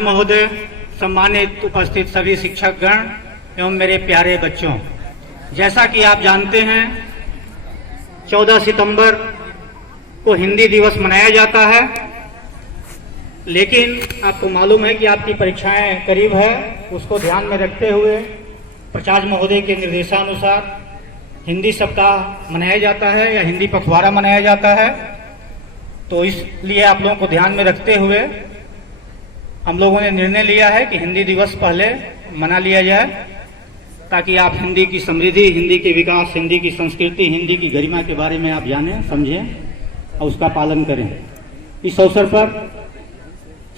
महोदय, सम्मानित उपस्थित सभी शिक्षकगण एवं मेरे प्यारे बच्चों, जैसा कि आप जानते हैं 14 सितंबर को हिंदी दिवस मनाया जाता है, लेकिन आपको मालूम है कि आपकी परीक्षाएं करीब है। उसको ध्यान में रखते हुए प्राचार्य महोदय के निर्देशानुसार हिंदी सप्ताह मनाया जाता है या हिंदी पखवाड़ा मनाया जाता है। तो इसलिए आप लोगों को ध्यान में रखते हुए हम लोगों ने निर्णय लिया है कि हिंदी दिवस पहले मना लिया जाए, ताकि आप हिंदी की समृद्धि, हिंदी के विकास, हिंदी की संस्कृति, हिंदी की गरिमा के बारे में आप जानें, समझें और उसका पालन करें। इस अवसर पर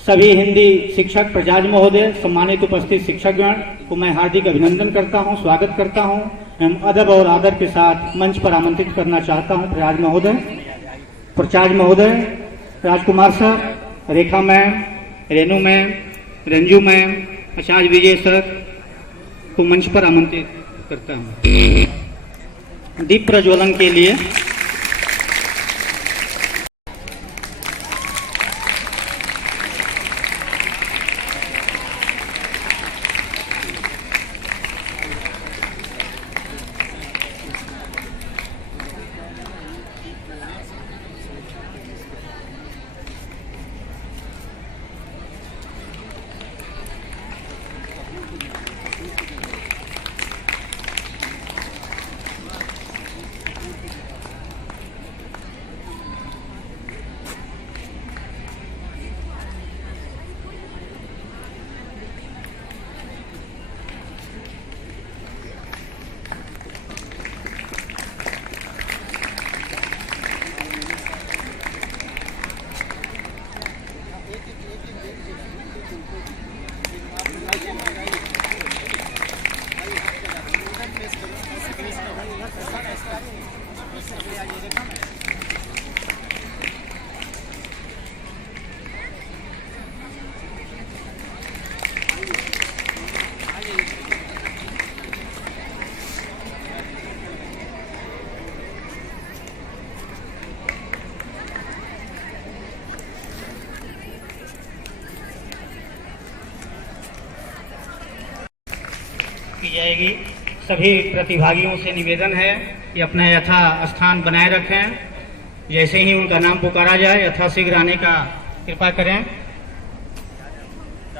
सभी हिंदी शिक्षक, प्राचार्य महोदय, सम्मानित उपस्थित शिक्षकगण को मैं हार्दिक अभिनंदन करता हूं, स्वागत करता हूं एवं अदब और आदर के साथ मंच पर आमंत्रित करना चाहता हूं प्राचार्य महोदय, Rajkumar sir, Rekha ma'am, Renu ma'am, Ranju ma'am, आचार्य विजय सर को मंच पर आमंत्रित करता हूं दीप प्रज्वलन के लिए। की जाएगी। सभी प्रतिभागियों से निवेदन है कि अपना यथा स्थान बनाए रखें। जैसे ही उनका नाम पुकारा जाए यथाशीघ्र आने का कृपा करें।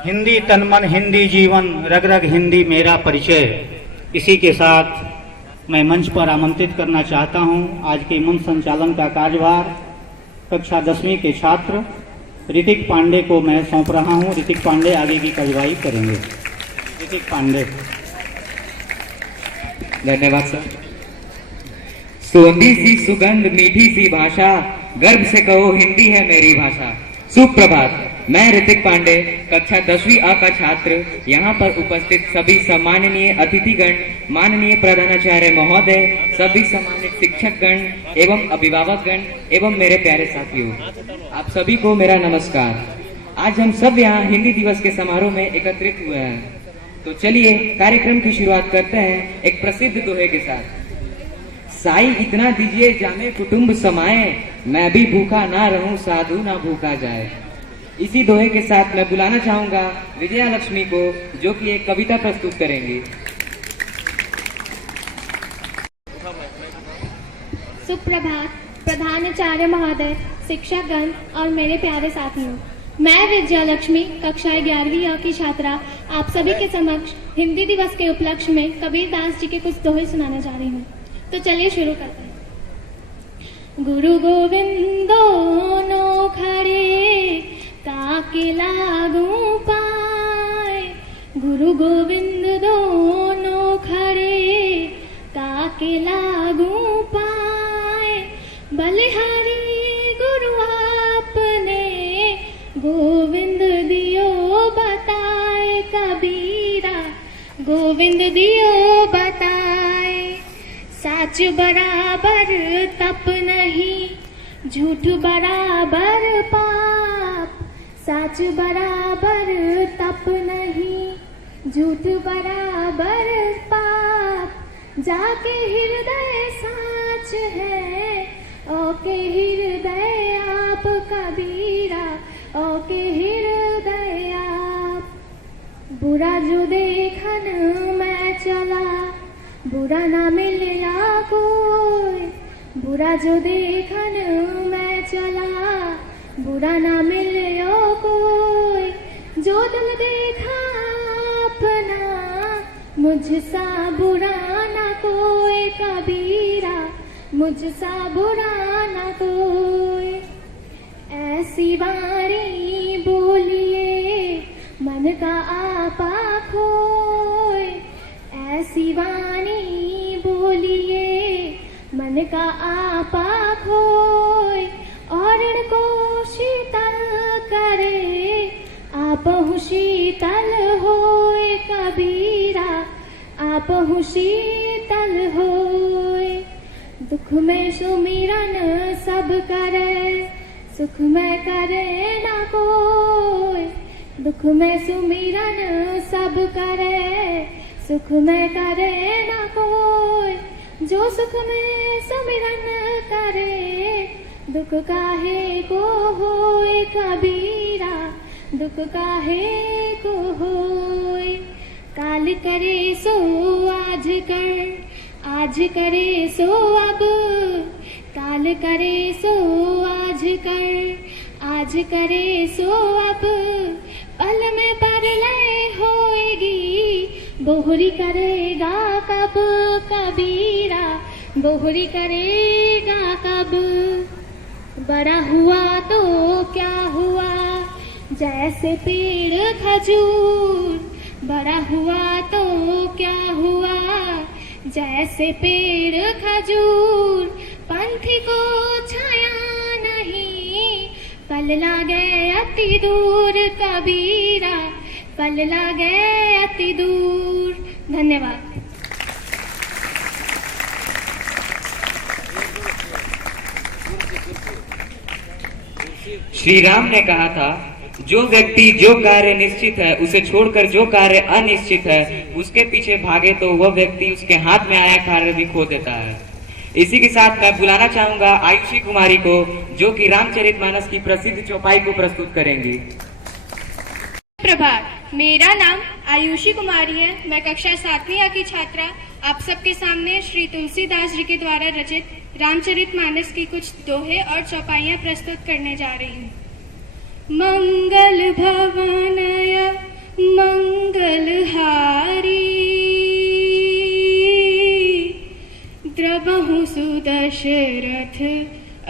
हिंदी तन मन, हिंदी जीवन, रग रग हिंदी मेरा परिचय, इसी के साथ मैं मंच पर आमंत्रित करना चाहता हूं आज के मंच संचालन का कार्यभार कक्षा 10वीं के छात्र ऋतिक पांडे को मैं सौंप रहा हूं। ऋतिक पांडे आगे की कार्यवाही करेंगे। ऋतिक पांडे। धन्यवाद सर। सोंधी सी सुगंध, मीठी सी भाषा, गर्व से कहो हिंदी है मेरी भाषा। सुप्रभात, मैं ऋतिक पांडे, कक्षा 10वीं A का छात्र, यहाँ पर उपस्थित सभी सम्माननीय अतिथिगण, माननीय प्रधानाचार्य महोदय, सभी सम्मानित शिक्षकगण एवं अभिभावकगण एवं मेरे प्यारे साथियों, आप सभी को मेरा नमस्कार। आज हम सब यहाँ हिंदी दिवस के समारोह में एकत्रित हुए हैं, तो चलिए कार्यक्रम की शुरुआत करते हैं एक प्रसिद्ध दोहे के साथ। साई इतना दीजिए जाने कुटुंब समाए, मैं भी भूखा ना रहूं साधु ना भूखा जाए। इसी दोहे के साथ मैं बुलाना चाहूंगा विजया लक्ष्मी को, जो कि एक कविता प्रस्तुत करेंगी। सुप्रभात प्रधानाचार्य महोदय, शिक्षकगण और मेरे प्यारे साथियों, मैं विजया लक्ष्मी कक्षा 11वीं A की छात्रा आप सभी के समक्ष हिंदी दिवस के उपलक्ष्य में कबीरदास जी के कुछ दोहे सुनाने जा रही हूँ। तो चलिए शुरू करते हैं। गुरु गोविंद दोनों खड़े ताके लागू पाए, गुरु गोविंद दोनों खड़े ताके लागू पाए, बलिहारी गुरु आपने गोविंद दियो बताए, कबीरा गोविंद दियो बताए। साच बराबर तप नहीं, झूठ बराबर पाप, साच बराबर तप नहीं, झूठ बराबर पाप। जाके हृदय साच है, ओके हृदय आप कबीरा, ओके हृदय आप। बुरा जो देखन मैं चला, बुरा ना मिलया कोई। बुरा जो देखन मैं चला, बुरा ना मिलयो कोई। जो दिल देखा अपना, मुझसा बुरा ना कोई कबीरा, मुझसा बुरा ना कोई। ऐसी वाणी बोलिए मन का आपा खोए, ऐसी वाणी बोलिए मन का आपा खोए। और इनको शीतल करे, आपहु शीतल होए कबीरा, आपहु शीतल होए। दुख में सुमिरन सब करे, सुख में करे ना कोई। दुख में सुमिरन सब करे, सुख में करे ना कोई। जो सुख में सुमिरन करे, दुख काहे को होए कबीरा, दुख काहे को होए। काल करे सो आज कर, आज करे सो अब। काल करे सो आज कर, आज करे सो अब। पल में परलय होएगी, बोहरी करेगा कब कबीरा, बोहरी करेगा कब। बड़ा हुआ तो क्या हुआ, जैसे पेड़ खजूर। बड़ा हुआ तो क्या हुआ, जैसे पेड़ खजूर। पंथी को छाया नहीं, कल लागे अति दूर कबीरा, कल लागे अति दूर। धन्यवाद। श्री राम ने कहा था, जो व्यक्ति जो कार्य निश्चित है उसे छोड़कर जो कार्य अनिश्चित है उसके पीछे भागे तो वह व्यक्ति उसके हाथ में आया कार्य भी खो देता है। इसी के साथ मैं बुलाना चाहूंगा आयुषी कुमारी को, जो कि रामचरितमानस की प्रसिद्ध चौपाई को प्रस्तुत करेंगी। प्रभात, मेरा नाम आयुषी कुमारी है। मैं कक्षा 7वीं की छात्रा आप सबके सामने श्री तुलसीदास जी के द्वारा रचित रामचरितमानस की कुछ दोहे और चौपाइयां प्रस्तुत करने जा रही हूँ। मंगल भवनय मंगलहारी, द्रबहु सुदशरथ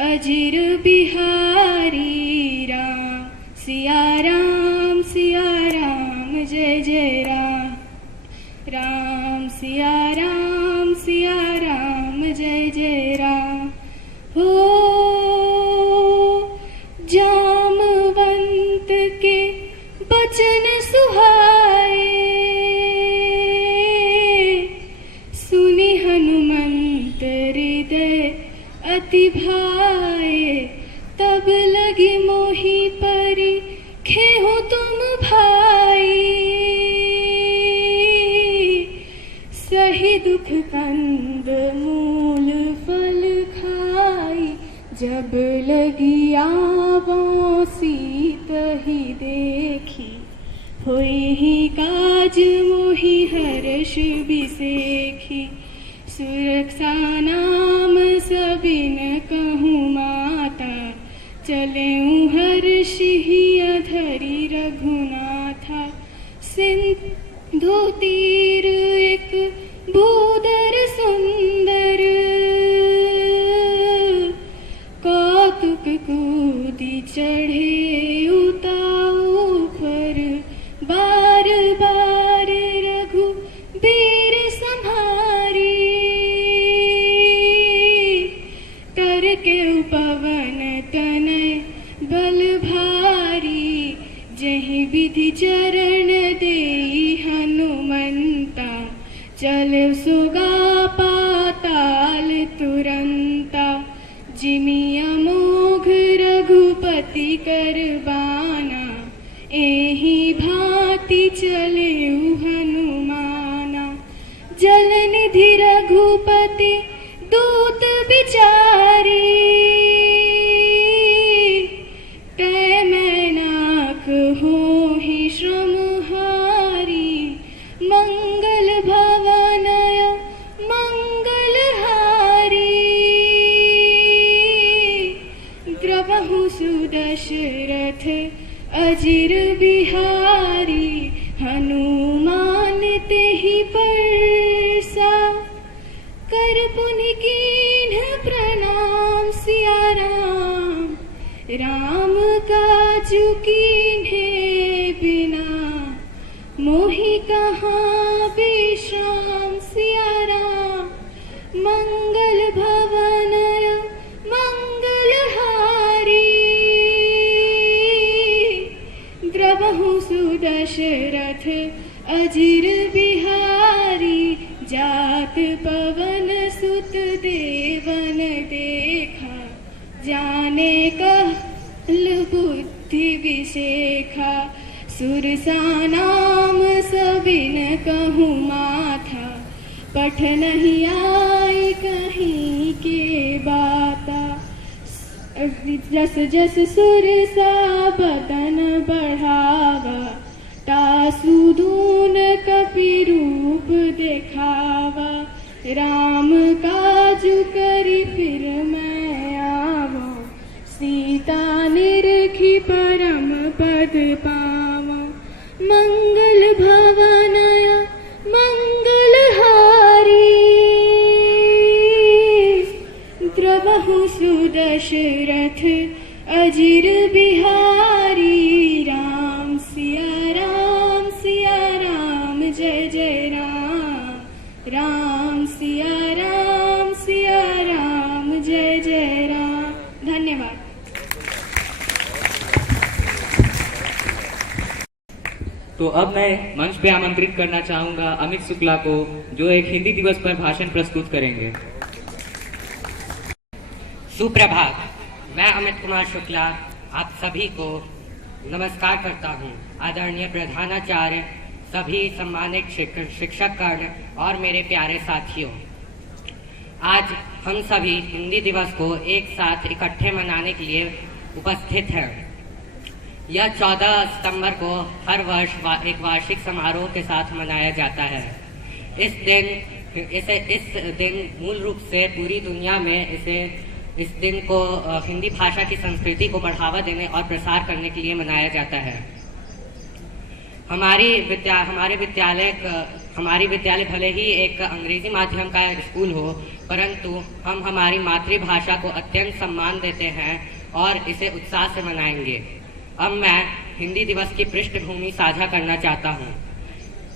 अजिर बिहारी। राम सिया राम जय जय राम। राम सिया राम जय जय राम। हो जामवंत के बचन सुहाए, सुनि हनुमंत हृदय अति भाए। तब लगी मोहि परी खेहु तुम भाई, सही दुख कंद मूल फल खाई। जब लगी आवों सीत ही देखी, होई ही काज मोहि हर्ष बिसेखी। सुरक्षा नाम सबिन कहूँ माता, चलेऊँ हर्षि ही अधरी रघुनाथा। सिंधु तीर एक भूधर सुंदर, कौतुक कूदी चढ़े उताऊ पर। बार बार रघुबीर संहारी, कर के उपवन तनय बल भारी। जहि विधि चरण देई हनुमंता, चल सुगा पाताल तुरंता। जिमि अमोघ रघुपति करबाना, एहि भांति चलेउ हनुमाना। जल निधि रघुपति दूत बिचारी, तै मैनाक होहि श्रम हारी। कर पुनि कीन्ह प्रणाम सिया राम, राम काजु कीन्हे बिना, मोहि कहाँ विश्राम सिया राम। मंगल भवन मंगलहारी, द्रवहु सुदशरथ अजिर बिहारी, जात पवन सुत देवन देखा, जाने कहल बुद्धि विशेखा, सुरसा नाम सबिन कहूँ माथा, पठ नहीं आई कहीं के बाता। जस जस सुरसा बदन बढ़ावा, तासु दून कपि रूप देखावा, राम काजु करि फिर मैं आवा, सीता निरखी परम पद पावा। मंगल भवनय मंगलहारी, द्रवहु सुदशरथ अजिर बिहारी, राम सिया राम जय जय राम, राम सिया राम जय जय राम। धन्यवाद। तो अब मैं मंच पे आमंत्रित करना चाहूंगा अमित शुक्ला को, जो एक हिंदी दिवस पर भाषण प्रस्तुत करेंगे। सुप्रभात। मैं अमित कुमार शुक्ला आप सभी को नमस्कार करता हूं। आदरणीय प्रधानाचार्य, सभी सम्मानित शिक्षकगण और मेरे प्यारे साथियों, आज हम सभी हिंदी दिवस को एक साथ इकट्ठे मनाने के लिए उपस्थित हैं। यह 14 सितंबर को हर वर्ष एक वार्षिक समारोह के साथ मनाया जाता है। इस दिन मूल रूप से पूरी दुनिया में इस दिन को हिंदी भाषा की संस्कृति को बढ़ावा देने और प्रसार करने के लिए मनाया जाता है। हमारी विद्यालय भले ही एक अंग्रेजी माध्यम का स्कूल हो, परंतु हम हमारी मातृभाषा को अत्यंत सम्मान देते हैं और इसे उत्साह से मनाएंगे। अब मैं हिंदी दिवस की पृष्ठभूमि साझा करना चाहता हूँ।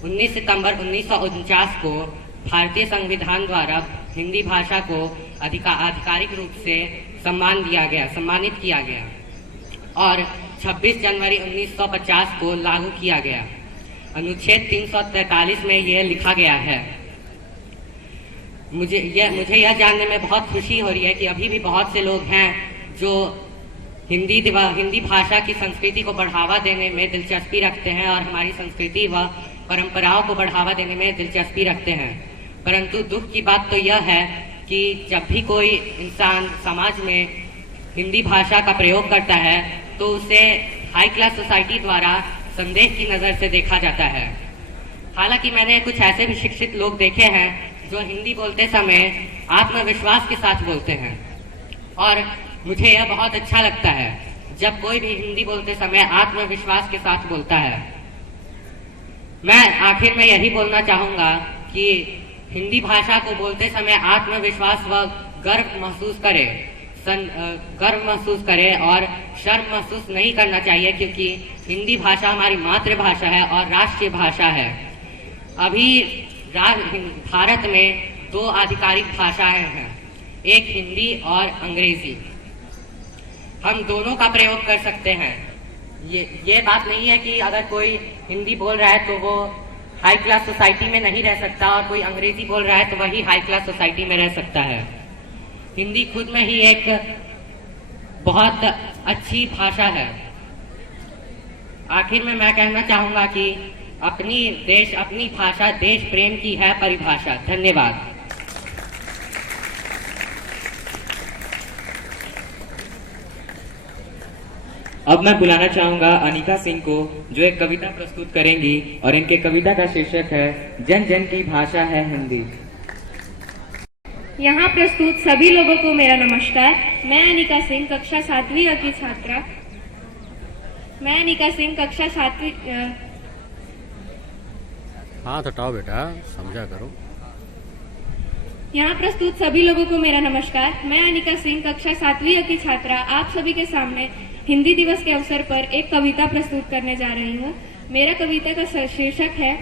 19 सितंबर 1949 को भारतीय संविधान द्वारा हिंदी भाषा को आधिकारिक रूप से सम्मानित किया गया और 26 जनवरी 1950 को लागू किया गया। अनुच्छेद 343 में यह लिखा गया है। मुझे यह जानने में बहुत खुशी हो रही है कि अभी भी बहुत से लोग हैं जो हिंदी भाषा की संस्कृति को बढ़ावा देने में दिलचस्पी रखते हैं और हमारी संस्कृति व परंपराओं को बढ़ावा देने में दिलचस्पी रखते हैं। परंतु दुख की बात तो यह है कि जब भी कोई इंसान समाज में हिंदी भाषा का प्रयोग करता है तो उसे हाई क्लास सोसाइटी द्वारा संदेह की नज़र से देखा जाता है। हालांकि मैंने कुछ ऐसे भी शिक्षित लोग देखे हैं जो हिंदी बोलते समय आत्मविश्वास के साथ बोलते हैं और मुझे यह बहुत अच्छा लगता है जब कोई भी हिंदी बोलते समय आत्मविश्वास के साथ बोलता है। मैं आखिर में यही बोलना चाहूँगा कि हिंदी भाषा को बोलते समय आत्मविश्वास व गर्व महसूस करे और शर्म महसूस नहीं करना चाहिए, क्योंकि हिंदी भाषा हमारी मातृभाषा है और राष्ट्रीय भाषा है। अभी भारत में 2 आधिकारिक भाषाएं हैं, एक हिंदी और अंग्रेजी। हम दोनों का प्रयोग कर सकते हैं। ये बात नहीं है कि अगर कोई हिंदी बोल रहा है तो वो हाई क्लास सोसाइटी में नहीं रह सकता और कोई अंग्रेजी बोल रहा है तो वही हाई क्लास सोसाइटी में रह सकता है। हिंदी खुद में ही एक बहुत अच्छी भाषा है। आखिर में मैं कहना चाहूंगा कि अपनी भाषा देश प्रेम की है परिभाषा। धन्यवाद। अब मैं बुलाना चाहूंगा अनिका सिंह को, जो एक कविता प्रस्तुत करेंगी और इनके कविता का शीर्षक है जन जन की भाषा है हिंदी। यहाँ प्रस्तुत सभी लोगों को मेरा नमस्कार। मैं अनिका सिंह कक्षा 7वीं A की छात्रा। हाथ हटाओ बेटा, समझा करो। यहाँ प्रस्तुत सभी लोगों को मेरा नमस्कार। मैं अनिका सिंह, कक्षा 7वीं की छात्रा, आप सभी के सामने हिंदी दिवस के अवसर पर एक कविता प्रस्तुत करने जा रही हूँ। मेरा कविता का शीर्षक है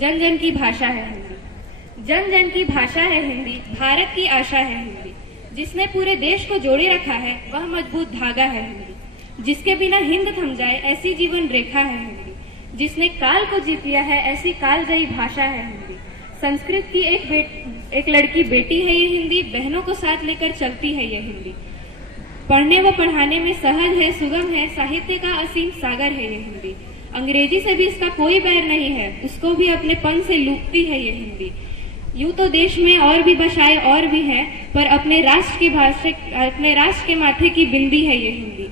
जन जन की भाषा है हिंदी। जन जन की भाषा है हिंदी, भारत की आशा है हिंदी। जिसने पूरे देश को जोड़े रखा है वह मजबूत धागा है हिंदी। जिसके बिना हिंद थम जाए ऐसी जीवन रेखा है हिंदी। जिसने काल को जीत लिया है ऐसी कालजयी भाषा है हिंदी। संस्कृत की एक लड़की बेटी है ये हिंदी, बहनों को साथ लेकर चलती है ये हिंदी। पढ़ने व पढ़ाने में सहज है, सुगम है, साहित्य का असीम सागर है ये हिंदी। अंग्रेजी से भी इसका कोई बैर नहीं है, उसको भी अपने पन से लूटती है ये हिंदी। यूं तो देश में और भी भाषाएं और भी हैं, पर अपने राष्ट्र के माथे की बिंदी है ये हिंदी।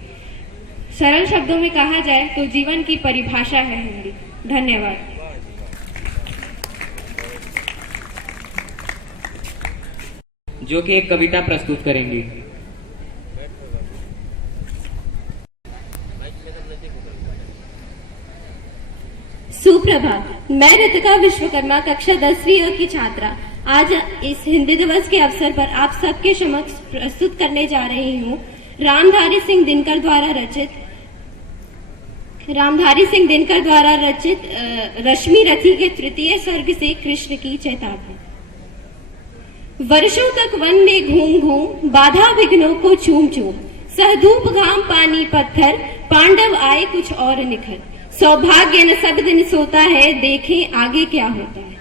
सरल शब्दों में कहा जाए तो जीवन की परिभाषा है हिंदी। धन्यवाद। जो कि एक कविता प्रस्तुत करेंगी। सुप्रभात। मैं रितिका विश्वकर्मा, कक्षा 10वीं की छात्रा, आज इस हिंदी दिवस के अवसर पर आप सबके समक्ष प्रस्तुत करने जा रही हूँ रामधारी सिंह दिनकर द्वारा रचित रश्मि रथी के तृतीय सर्ग से कृष्ण की चेतावनी। वर्षों तक वन में घूम घूम, बाधा विघ्नों को चूम चूम, सहधूप घाम पानी पत्थर, पांडव आए कुछ और निखर। सौभाग्य न सब दिन सोता है, देखें आगे क्या होता है।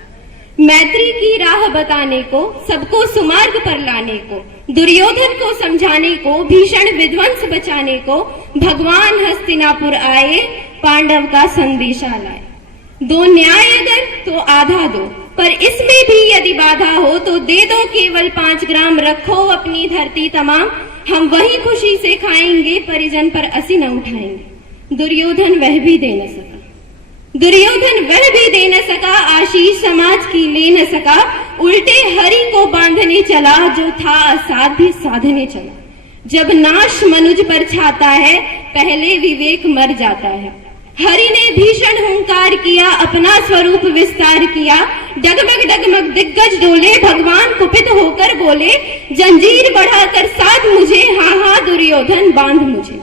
मैत्री की राह बताने को, सबको सुमार्ग पर लाने को, दुर्योधन को समझाने को, भीषण विध्वंस बचाने को, भगवान हस्तिनापुर आए, पांडव का संदेशा लाए। दो न्याय अगर तो आधा दो, पर इसमें भी यदि बाधा हो तो दे दो केवल 5 ग्राम। रखो अपनी धरती तमाम, हम वही खुशी से खाएंगे, परिजन पर असी न उठाएंगे। दुर्योधन वह भी दे न सका, आशीष समाज की ले न सका। उल्टे हरि को बांधने चला, जो था असाध्य साधने चला। जब नाश मनुज पर छाता है, पहले विवेक मर जाता है। हरि ने भीषण हुंकार किया, अपना स्वरूप विस्तार किया। डगमग डगमग दिग्गज डोले, भगवान कुपित होकर बोले, जंजीर बढ़ाकर साध मुझे, हाँ हाँ दुर्योधन बांध मुझे।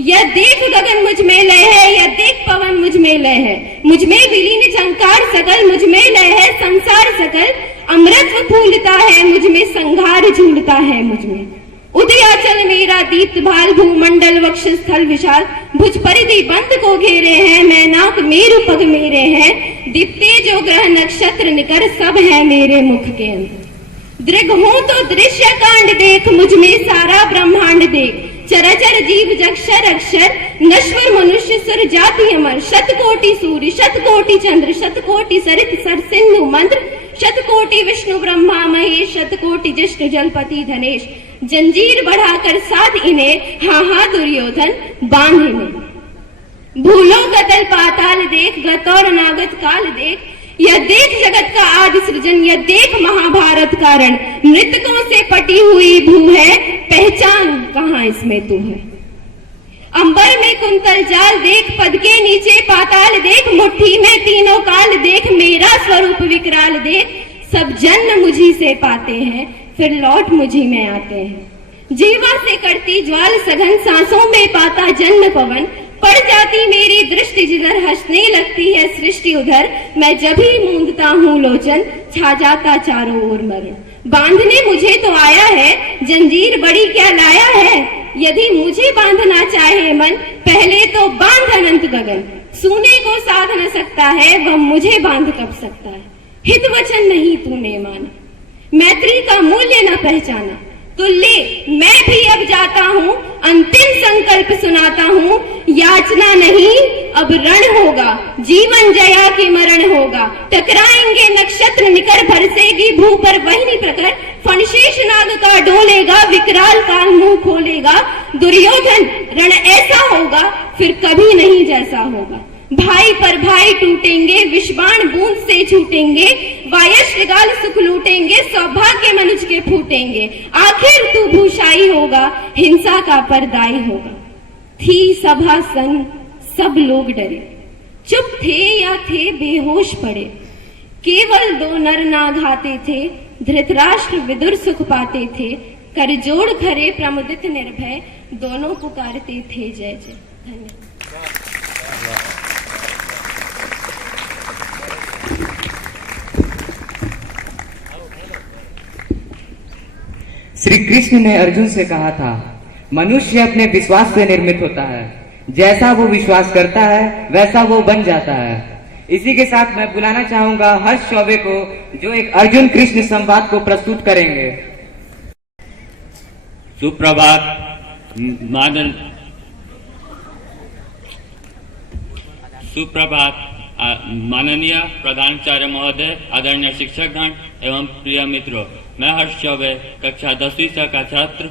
यह देख गगन मुझ में लय है, यह देख पवन मुझ में लय है। मुझ में विलीन झंकार सकल, मुझ में लय है संसार सकल। अमृत फूलता है मुझ में, संघार झूलता है मुझ में। उदयाचल मेरा दीप्त भाल, भूमंडल वक्षस्थल विशाल। भुज परिधि बंद को घेरे हैं, मैनाक मेरु पग मेरे हैं। दीप्ते जो ग्रह नक्षत्र निकर, सब है मेरे मुख के अंदर। दृग हूं तो दृश्य कांड देख, मुझ में सारा ब्रह्मांड देख। चराचर जीव जक्षर अक्षर, नश्वर मनुष्य सुर जाति अमर। शतकोटि सूर्य शतकोटि चंद्र, शतकोटि सरित सर सिंधु मंत्र। शतकोटि विष्णु ब्रह्मा महेश, शतकोटि जिष्णु जलपति धनेश। जंजीर बढ़ाकर साध इन्हें, हाँ हाँ दुर्योधन बांध इन्हें। भूलो कतल पाताल देख, गत और अनागत काल देख। यह देख जगत का आदि सृजन, यह देख महाभारत कारण। मृतकों से पटी हुई भू है, पहचान कहाँ इसमें तू है। अंबर में कुंतल जाल देख, पद के नीचे पाताल देख। मुट्ठी में तीनों काल देख, मेरा स्वरूप विकराल देख। सब जन्म मुझी से पाते हैं, फिर लौट मुझी में आते हैं। जीवा से करती ज्वाल सघन, सांसों में पाता जन्म पवन। पड़ जाती मेरी दृष्टि जिधर, हंसने लगती है सृष्टि उधर। मैं जब ही मूंदता हूँ लोचन, छा जाता चारों ओर मरण। बांधने मुझे तो आया है, जंजीर बड़ी क्या लाया है। यदि मुझे बांधना चाहे मन, पहले तो बांध अनंत गगन। सूने को साध न सकता है, वह मुझे बांध कब सकता है। हित वचन नहीं तूने माना, मैत्री का मूल्य न पहचाना। तो ले मैं भी अब जाता हूँ, अंतिम संकल्प सुनाता हूँ। याचना नहीं अब रण होगा, जीवन जया के मरण होगा। टकराएंगे नक्षत्र निकर, बरसेगी भू पर वही प्रकर। फणशेष नाग का डोलेगा, विकराल काल मुंह खोलेगा। दुर्योधन रण ऐसा होगा, फिर कभी नहीं जैसा होगा। भाई पर भाई टूटेंगे, विषबाण बूंद से छूटेंगे। वायश्रगाल सुख लूटेंगे, सौभाग्य मनुज के फूटेंगे। आखिर तू भूषाई होगा, हिंसा का परदाई होगा। थी सभा संग, सब लोग डरे, चुप थे या थे बेहोश पड़े। केवल 2 नर ना घाते थे, धृतराष्ट्र विदुर सुख पाते थे, कर जोड़ खरे प्रमुदित निर्भय, दोनों पुकारते थे जय जय। धन्यवाद। श्री कृष्ण ने अर्जुन से कहा था, मनुष्य अपने विश्वास से निर्मित होता है, जैसा वो विश्वास करता है वैसा वो बन जाता है। इसी के साथ मैं बुलाना चाहूंगा हर्ष चौबे को, जो एक अर्जुन कृष्ण संवाद को प्रस्तुत करेंगे। सुप्रभात माननीय प्रधानाचार्य महोदय, आदरणीय शिक्षकगण एवं प्रिय मित्रों, मैं हर्ष चौबे कक्षा 10वीं का छात्र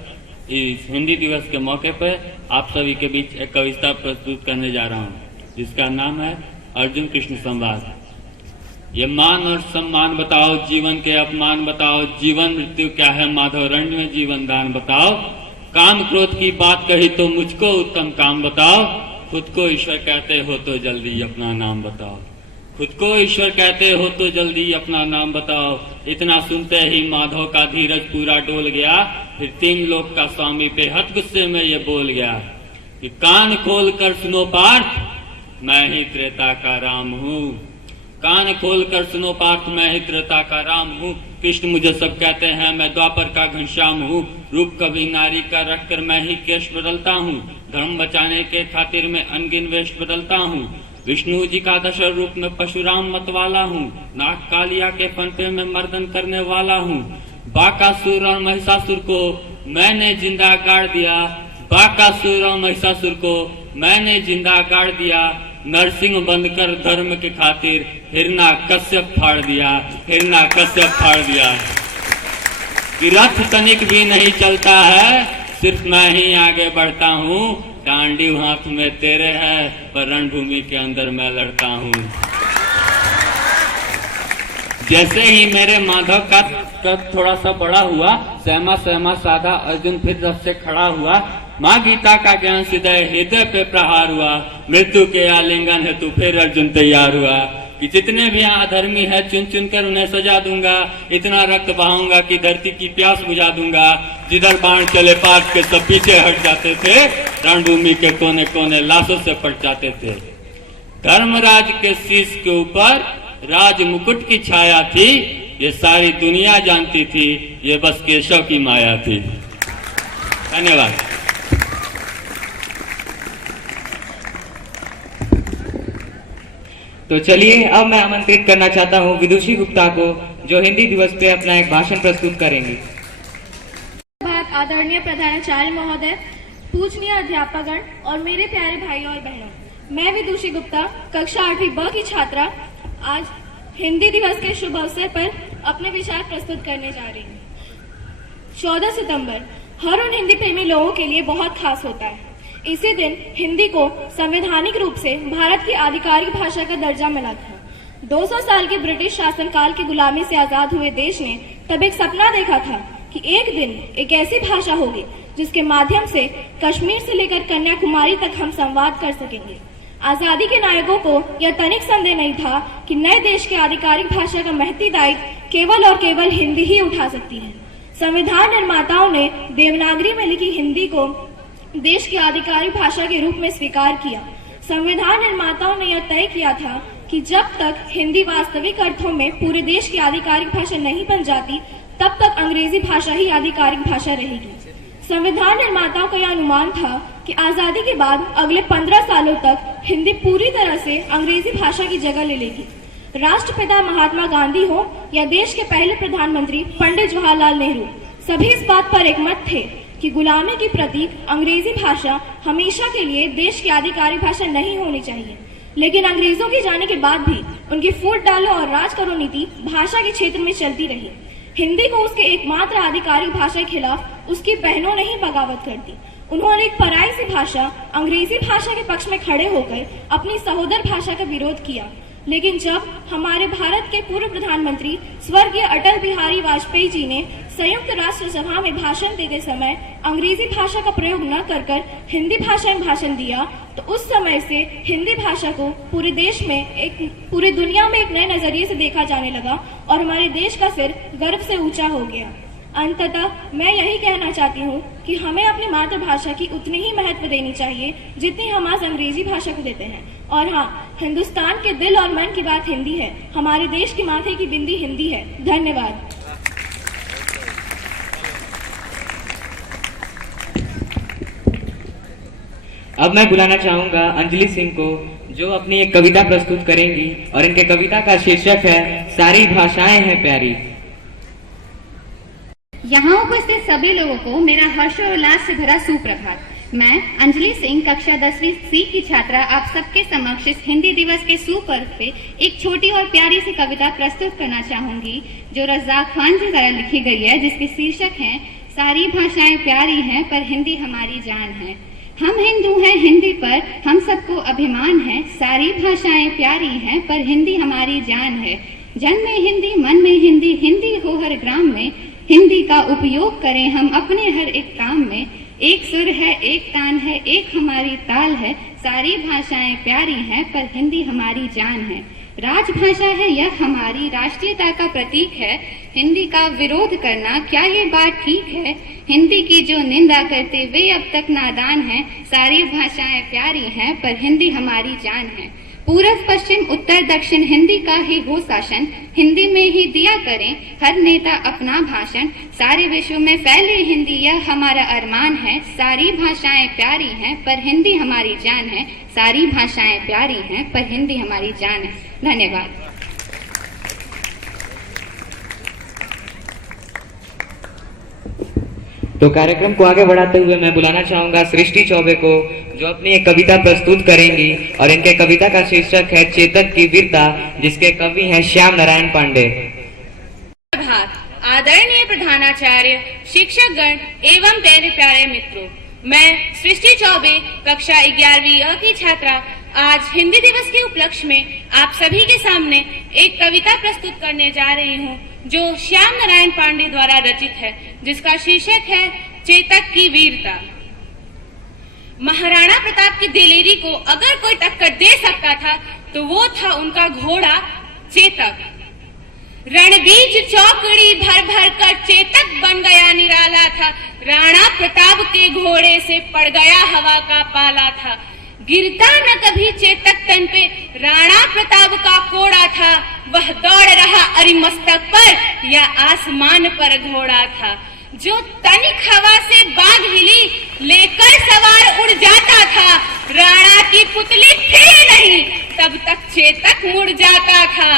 इस हिंदी दिवस के मौके पर आप सभी के बीच एक कविता प्रस्तुत करने जा रहा हूँ, जिसका नाम है अर्जुन कृष्ण संवाद। ये मान और सम्मान बताओ, जीवन के अपमान बताओ, जीवन मृत्यु क्या है माधव रंग में जीवन दान बताओ, काम क्रोध की बात कही तो मुझको उत्तम काम बताओ, खुद को ईश्वर कहते हो तो जल्दी अपना नाम बताओ, खुद को ईश्वर कहते हो तो जल्दी अपना नाम बताओ। इतना सुनते ही माधव का धीरज पूरा डोल गया, फिर 3 लोक का स्वामी बेहद गुस्से में ये बोल गया कि कान खोल कर सुनो पार्थ, मैं ही त्रेता का राम हूँ, कान खोल कर सुनो पार्थ, मैं ही त्रेता का राम हूँ। कृष्ण मुझे सब कहते हैं, मैं द्वापर का घनश्याम हूँ, रूप कभी नारी का रखकर मैं ही केश बदलता हूँ, धर्म बचाने के खातिर मैं अनगिन वेश बदलता हूँ, विष्णु जी का दशरथ रूप में परशुराम मतवाला हूँ, नाग कालिया के फंदे में मर्दन करने वाला हूँ, बाकासुर और महिषासुर को मैंने जिंदा गाड़ दिया, बाकासुर और महिषासुर को मैंने जिंदा गाड़ दिया, नरसिंह बंद कर धर्म के खातिर हिरना कश्यप फाड़ दिया, हिरना कश्यप फाड़ दिया। कि रथ तनिक भी नहीं चलता है, सिर्फ मैं ही आगे बढ़ता हूँ, डांडी हाथ में तेरे है पर रणभूमि के अंदर मैं लड़ता हूँ। जैसे ही मेरे माधव का कद थोड़ा सा बड़ा हुआ, सहमा सहमा साधा अर्जुन फिर रथ से खड़ा हुआ, माँ गीता का ज्ञान हृदय हृदय पे प्रहार हुआ, मृत्यु के आलिंगन हेतु फिर अर्जुन तैयार हुआ कि जितने भी यहाँ अधर्मी है चुन चुन कर उन्हें सजा दूंगा, इतना रक्त बहाऊंगा कि धरती की प्यास बुझा दूंगा। जिधर बाण चले पार्थ के सब पीछे हट जाते थे, रणभूमि के कोने कोने लाशों से पट जाते थे। धर्मराज के शीश के ऊपर राज मुकुट की छाया थी, ये सारी दुनिया जानती थी, ये बस केशव की माया थी। धन्यवाद। तो चलिए अब मैं आमंत्रित करना चाहता हूँ विदुषी गुप्ता को, जो हिंदी दिवस पे अपना एक भाषण प्रस्तुत करेंगी। आदरणीय प्रधानाचार्य महोदय, पूजनीय अध्यापकगण और मेरे प्यारे भाइयों और बहनों, मैं विदुषी गुप्ता कक्षा 8वीं ब की छात्रा आज हिंदी दिवस के शुभ अवसर पर अपने विचार प्रस्तुत करने जा रही हूँ। 14 सितंबर हर उन हिंदी प्रेमी लोगों के लिए बहुत खास होता है। इसी दिन हिंदी को संवैधानिक रूप से भारत की आधिकारिक भाषा का दर्जा मिला था। 200 साल के ब्रिटिश शासनकाल की गुलामी से आजाद हुए देश ने तब एक सपना देखा था कि एक दिन एक ऐसी भाषा होगी जिसके माध्यम से कश्मीर से लेकर कन्याकुमारी तक हम संवाद कर सकेंगे। आजादी के नायकों को यह तनिक संदेह नहीं था कि नए देश की आधिकारिक भाषा का महती दायित्व केवल और केवल हिंदी ही उठा सकती है। संविधान निर्माताओं ने देवनागरी में लिखी हिंदी को देश की आधिकारिक भाषा के रूप में स्वीकार किया। संविधान निर्माताओं ने यह तय किया था कि जब तक हिंदी वास्तविक अर्थों में पूरे देश की आधिकारिक भाषा नहीं बन जाती, तब तक अंग्रेजी भाषा ही आधिकारिक भाषा रहेगी। संविधान निर्माताओं का यह अनुमान था कि आजादी के बाद अगले 15 सालों तक हिंदी पूरी तरह से अंग्रेजी भाषा की जगह ले लेगी। राष्ट्रपिता महात्मा गांधी हो या देश के पहले प्रधानमंत्री पंडित जवाहरलाल नेहरू, सभी इस बात पर एकमत थे कि गुलामी की प्रतीक अंग्रेजी भाषा हमेशा के लिए देश की आधिकारिक भाषा नहीं होनी चाहिए। लेकिन अंग्रेजों के जाने के बाद भी उनकी फूट डालो और राज करो नीति भाषा के क्षेत्र में चलती रही। हिंदी को उसके एकमात्र आधिकारिक भाषा के खिलाफ उसकी बहनों ने ही बगावत कर दी। उन्होंने एक पराई सी भाषा अंग्रेजी भाषा के पक्ष में खड़े होकर अपनी सहोदर भाषा का विरोध किया। लेकिन जब हमारे भारत के पूर्व प्रधानमंत्री स्वर्गीय अटल बिहारी वाजपेयी जी ने संयुक्त राष्ट्र सभा में भाषण देते समय अंग्रेजी भाषा का प्रयोग न कर हिंदी भाषा में भाषण दिया, तो उस समय से हिंदी भाषा को पूरे देश में पूरी दुनिया में एक नए नजरिए से देखा जाने लगा और हमारे देश का सिर गर्व से ऊंचा हो गया। अंततः मैं यही कहना चाहती हूँ कि हमें अपनी मातृभाषा की उतनी ही महत्व देनी चाहिए जितनी हम आज अंग्रेजी भाषा को देते हैं। और हाँ, हिंदुस्तान के दिल और मन की बात हिंदी है, हमारे देश की माथे की बिंदी हिंदी है। धन्यवाद। अब मैं बुलाना चाहूंगा अंजलि सिंह को, जो अपनी एक कविता प्रस्तुत करेंगी और इनके कविता का शीर्षक है सारी भाषाएं हैं प्यारी। यहाँ उपस्थित सभी लोगों को मेरा हर्षोल्लास से भरा सुप्रभात। मैं अंजलि सिंह कक्षा 10वीं C की छात्रा आप सबके समक्ष इस हिंदी दिवस के सुपर्व पे एक छोटी और प्यारी सी कविता प्रस्तुत करना चाहूंगी, जो रज़ाक खान जी द्वारा लिखी गई है, जिसके शीर्षक है सारी भाषाएं प्यारी हैं पर हिंदी हमारी जान है। हम हिंदू हैं, हिंदी पर हम सबको अभिमान है। सारी भाषाएं प्यारी हैं पर हिंदी हमारी जान है। जन में हिंदी, मन में हिंदी, हिंदी हो हर ग्राम में। हिंदी का उपयोग करें हम अपने हर एक काम में। एक सुर है, एक तान है, एक हमारी ताल है। सारी भाषाएं प्यारी हैं पर हिंदी हमारी जान है। राजभाषा है यह हमारी, राष्ट्रीयता का प्रतीक है। हिंदी का विरोध करना क्या ये बात ठीक है? हिंदी की जो निंदा करते वे अब तक नादान हैं। सारी भाषाएं प्यारी हैं पर हिंदी हमारी जान है। पूर्व पश्चिम उत्तर दक्षिण हिंदी का ही हो शासन। हिंदी में ही दिया करें हर नेता अपना भाषण। सारे विश्व में फैले हिंदी यह हमारा अरमान है। सारी भाषाएं प्यारी हैं पर हिंदी हमारी जान है। सारी भाषाएं प्यारी हैं पर हिंदी हमारी जान है। धन्यवाद। तो कार्यक्रम को आगे बढ़ाते हुए मैं बुलाना चाहूंगा सृष्टि चौबे को, जो अपनी एक कविता प्रस्तुत करेंगी और इनके कविता का शीर्षक है चेतक की वीरता, जिसके कवि हैं श्याम नारायण पांडे। आदरणीय प्रधानाचार्य, शिक्षकगण एवं प्यारे प्यारे मित्रों, मैं सृष्टि चौबे कक्षा 11वीं अ की छात्रा आज हिंदी दिवस के उपलक्ष्य में आप सभी के सामने एक कविता प्रस्तुत करने जा रही हूँ, जो श्याम नारायण पांडे द्वारा रचित है, जिसका शीर्षक है चेतक की वीरता। महाराणा प्रताप की दिलेरी को अगर कोई टक्कर दे सकता था तो वो था उनका घोड़ा चेतक। रणबीज चौकड़ी भर भर कर चेतक बन गया निराला था। राणा प्रताप के घोड़े से पड़ गया हवा का पाला था। गिरता न कभी चेतक तन पे राणा प्रताप का कोड़ा था। वह दौड़ रहा अरिमस्तक पर या आसमान पर घोड़ा था। जो तनिक हवा से बाग हिली लेकर सवार उड़ जाता था। राणा की पुतली थी नहीं तब तक चेतक मुड़ जाता था।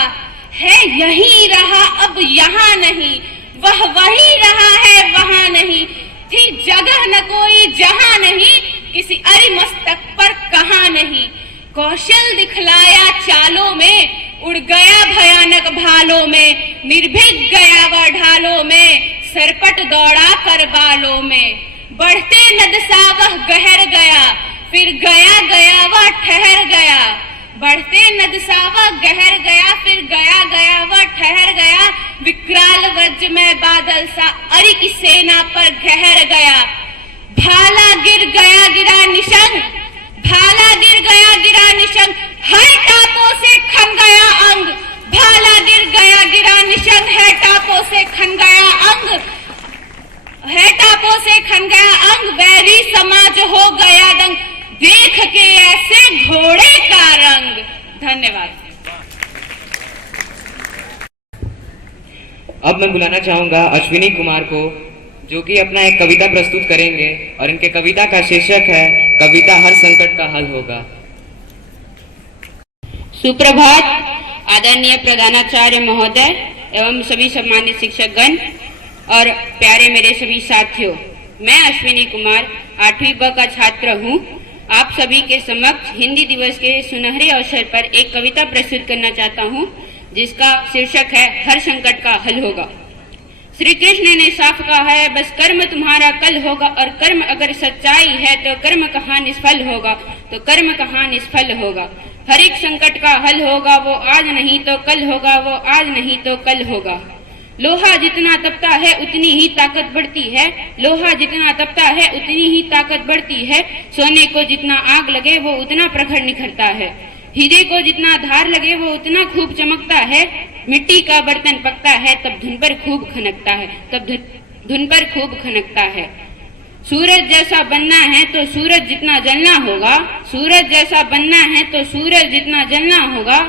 है यही रहा अब यहाँ नहीं, वह वही रहा है वहाँ नहीं। थी जगह न कोई जहाँ नहीं, किसी अरिमस्तक पर कहाँ नहीं। कौशल दिखलाया चालों में, उड़ गया भयानक भालों में। निर्भीक गया वह ढालों में, सरपट दौड़ा कर बालों में। बढ़ते नद सा वह गहर गया, फिर गया गया वह ठहर गया। बढ़ते नद सा वह गहर गया, फिर गया गया वह ठहर गया। विकराल वज्र में बादल सा अरि की सेना पर गहर गया। भाला गिर गया गिरा निशंग, भाला गिर गया गिरा निशंग। हर टापों से खन गया अंग, भाला गिर गया गिरा निशंग। है टापों से खन गया अंग, है टापों से खन गया अंग। वैरी समाज हो गया दंग, देख के ऐसे घोड़े का रंग। धन्यवाद। अब मैं बुलाना चाहूंगा अश्विनी कुमार को, जो कि अपना एक कविता प्रस्तुत करेंगे और इनके कविता का शीर्षक है कविता हर संकट का हल होगा। सुप्रभात। आदरणीय प्रधानाचार्य महोदय एवं सभी सम्मानित शिक्षकगण और प्यारे मेरे सभी साथियों, मैं अश्विनी कुमार 8वीं ब का छात्र हूँ। आप सभी के समक्ष हिंदी दिवस के सुनहरे अवसर पर एक कविता प्रस्तुत करना चाहता हूँ, जिसका शीर्षक है हर संकट का हल होगा। श्री कृष्ण ने साफ कहा है, बस कर्म तुम्हारा कल होगा, और कर्म अगर सच्चाई है तो कर्म कहाँ निष्फल होगा, तो कर्म कहाँ निष्फल होगा। हर एक संकट का हल होगा, वो आज नहीं तो कल होगा, वो आज नहीं तो कल होगा। लोहा जितना तपता है उतनी ही ताकत बढ़ती है, लोहा जितना तपता है उतनी ही ताकत बढ़ती है। सोने को जितना आग लगे वो उतना प्रखर निखरता है, हीरे को जितना धार लगे वो उतना खूब चमकता है। मिट्टी का बर्तन पकता है तब धुन पर खूब खनकता है, तब धुन पर खूब खनकता है। सूरज जैसा बनना है तो सूरज जितना जलना होगा, सूरज जैसा बनना है तो सूरज जितना जलना होगा।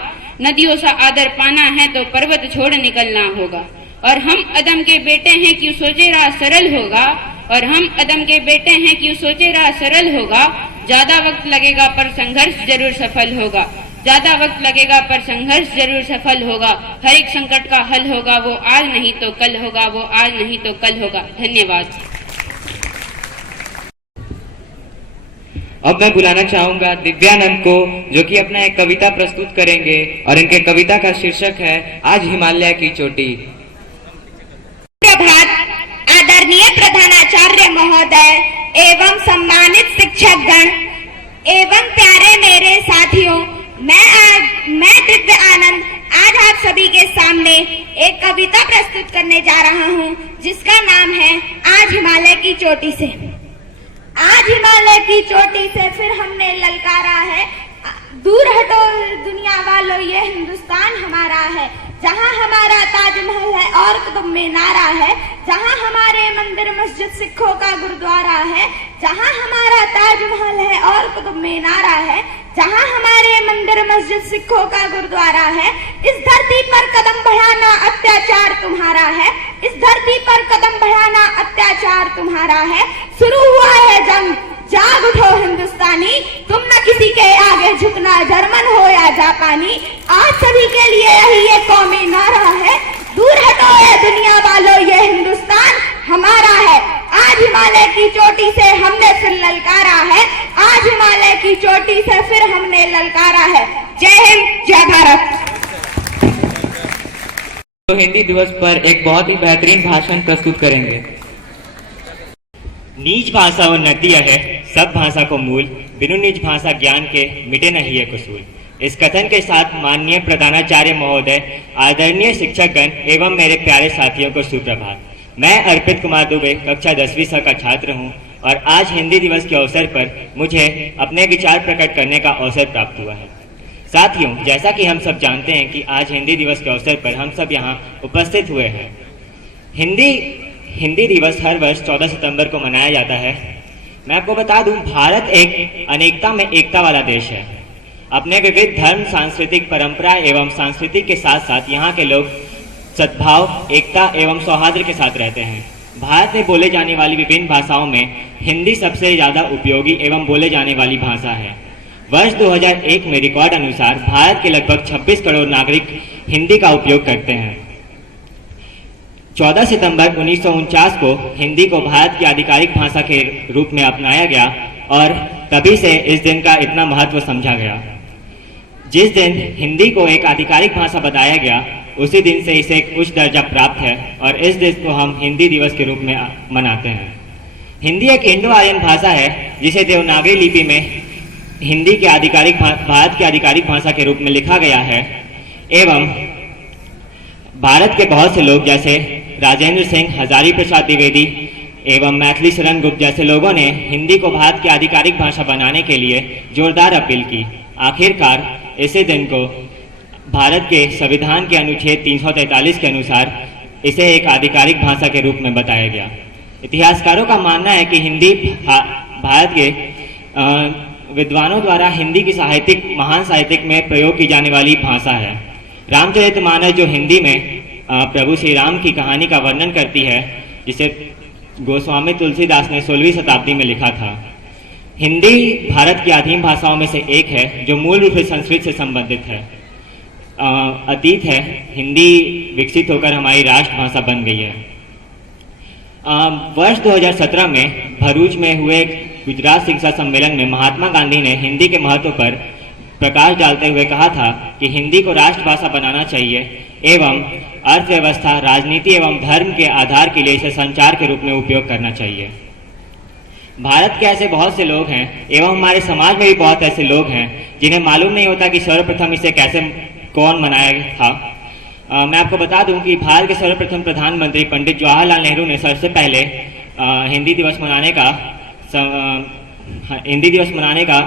नदियों सा आदर पाना है तो पर्वत छोड़ निकलना होगा। और हम अदम के बेटे हैं क्यों सोचे राह सरल होगा, और हम अदम के बेटे हैं क्यों सोचे राह सरल होगा। ज्यादा वक्त लगेगा पर संघर्ष जरूर सफल होगा, ज्यादा वक्त लगेगा पर संघर्ष जरूर सफल होगा। हर एक संकट का हल होगा, वो आज नहीं तो कल होगा, वो आज नहीं तो कल होगा। धन्यवाद। अब मैं बुलाना चाहूंगा दिव्यानंद को, जो कि अपना एक कविता प्रस्तुत करेंगे और इनके कविता का शीर्षक है आज हिमालय की चोटी। प्रभात आदरणीय प्रधानाचार्य महोदय एवं सम्मानित शिक्षकगण एवं प्यारे मेरे साथियों, मैं दिव्य आनंद आज आप सभी के सामने एक कविता प्रस्तुत करने जा रहा हूं, जिसका नाम है आज हिमालय की चोटी से। आज हिमालय की चोटी से फिर हमने ललकारा है, दूर हटो दुनिया वालों ये हिंदुस्तान हमारा है। जहाँ हमारा ताजमहल है और कुतुब मीनारा है, जहाँ हमारे मंदिर मस्जिद सिखों का गुरुद्वारा है। जहाँ हमारा ताजमहल है और कुतुब मीनारा है, जहाँ हमारे मंदिर मस्जिद सिखों का गुरुद्वारा है। इस धरती पर कदम बढ़ाना अत्याचार तुम्हारा है, इस धरती पर कदम बढ़ाना अत्याचार तुम्हारा है। शुरू हुआ है जंग, जाग उठो हिंदुस्तानी, तुम न किसी के आगे झुकना, जर्मन हो या जापानी। आज सभी के लिए यही ये कौमी नारा है, दूर हटो ये दुनिया वालों ये हिंदुस्तान हमारा है। आज हिमालय की चोटी से हमने फिर ललकारा है, आज हिमालय की चोटी से फिर हमने ललकारा है। जय हिंद, जय भारत। तो हिंदी दिवस पर एक बहुत ही बेहतरीन भाषण प्रस्तुत करेंगे। नीच भाषा उन्नति है सब भाषा को मूल, बिनु नीच भाषा ज्ञान के मिटे नहीं है कुसूल। इस कथन के साथ माननीय प्रधानाचार्य महोदय, आदरणीय शिक्षकगण एवं मेरे प्यारे साथियों को सुप्रभात। मैं अर्पित कुमार दुबे कक्षा 10वीं स का छात्र हूं और आज हिंदी दिवस के अवसर पर मुझे अपने विचार प्रकट करने का अवसर प्राप्त हुआ है। साथियों, जैसा कि हम सब जानते हैं कि आज हिंदी दिवस के अवसर पर हम सब यहाँ उपस्थित हुए हैं। हिंदी दिवस हर वर्ष 14 सितंबर को मनाया जाता है। मैं आपको बता दूं, भारत एक अनेकता में एकता वाला देश है। अपने विविध धर्म, सांस्कृतिक परंपरा एवं संस्कृति के साथ साथ यहाँ के लोग सद्भाव, एकता एवं सौहार्द के साथ रहते हैं। भारत में बोले जाने वाली विभिन्न भाषाओं में हिंदी सबसे ज्यादा उपयोगी एवं बोले जाने वाली भाषा है। वर्ष 2001 में रिकॉर्ड अनुसार भारत के लगभग 26 करोड़ नागरिक हिंदी का उपयोग करते हैं। 14 सितंबर 1949 को हिंदी को भारत की आधिकारिक भाषा के रूप में अपनाया गया और तभी से इस दिन का इतना महत्व समझा गया। जिस दिन हिंदी को एक आधिकारिक भाषा बताया गया, उसी दिन से इसे एक उच्च दर्जा प्राप्त है और इस दिन को हम हिंदी दिवस के रूप में मनाते हैं। हिंदी एक इंडो आर्यन भाषा है जिसे देवनागरी लिपि में हिंदी के भारत की आधिकारिक भाषा के रूप में लिखा गया है एवं भारत के बहुत से लोग जैसे राजेंद्र सिंह, हजारी प्रसाद द्विवेदी एवं मैथिली शरण गुप्त जैसे लोगों ने हिंदी को भारत की आधिकारिक भाषा बनाने के लिए जोरदार अपील की। आखिरकार इसी दिन को भारत के संविधान के अनुच्छेद 343 के अनुसार इसे एक आधिकारिक भाषा के रूप में बताया गया। इतिहासकारों का मानना है कि हिंदी भारत के विद्वानों द्वारा हिंदी की महान साहित्यिक में प्रयोग की जाने वाली भाषा है। रामचरितमानस जो हिंदी में प्रभु श्री राम की कहानी का वर्णन करती है, जिसे गोस्वामी तुलसीदास ने 16वीं शताब्दी में लिखा था। हिंदी भारत की आदिम भाषाओं में से एक है जो मूल रूप से संस्कृत से संबंधित है। अतीत है, हिंदी विकसित होकर हमारी राष्ट्रभाषा बन गई है। वर्ष 2017 में भरूच में हुए गुजरात शिक्षा सम्मेलन में महात्मा गांधी ने हिंदी के महत्व पर प्रकाश डालते हुए कहा था कि हिंदी को राष्ट्रभाषा बनाना चाहिए एवं अर्थव्यवस्था, राजनीति एवं धर्म के आधार के लिए इसे संचार के रूप में उपयोग करना चाहिए। भारत के ऐसे बहुत से लोग हैं एवं हमारे समाज में भी बहुत ऐसे लोग हैं जिन्हें मालूम नहीं होता कि सर्वप्रथम इसे कौन मनाया था। मैं आपको बता दूं कि भारत के सर्वप्रथम प्रधानमंत्री पंडित जवाहरलाल नेहरू ने सबसे पहले हिंदी दिवस मनाने का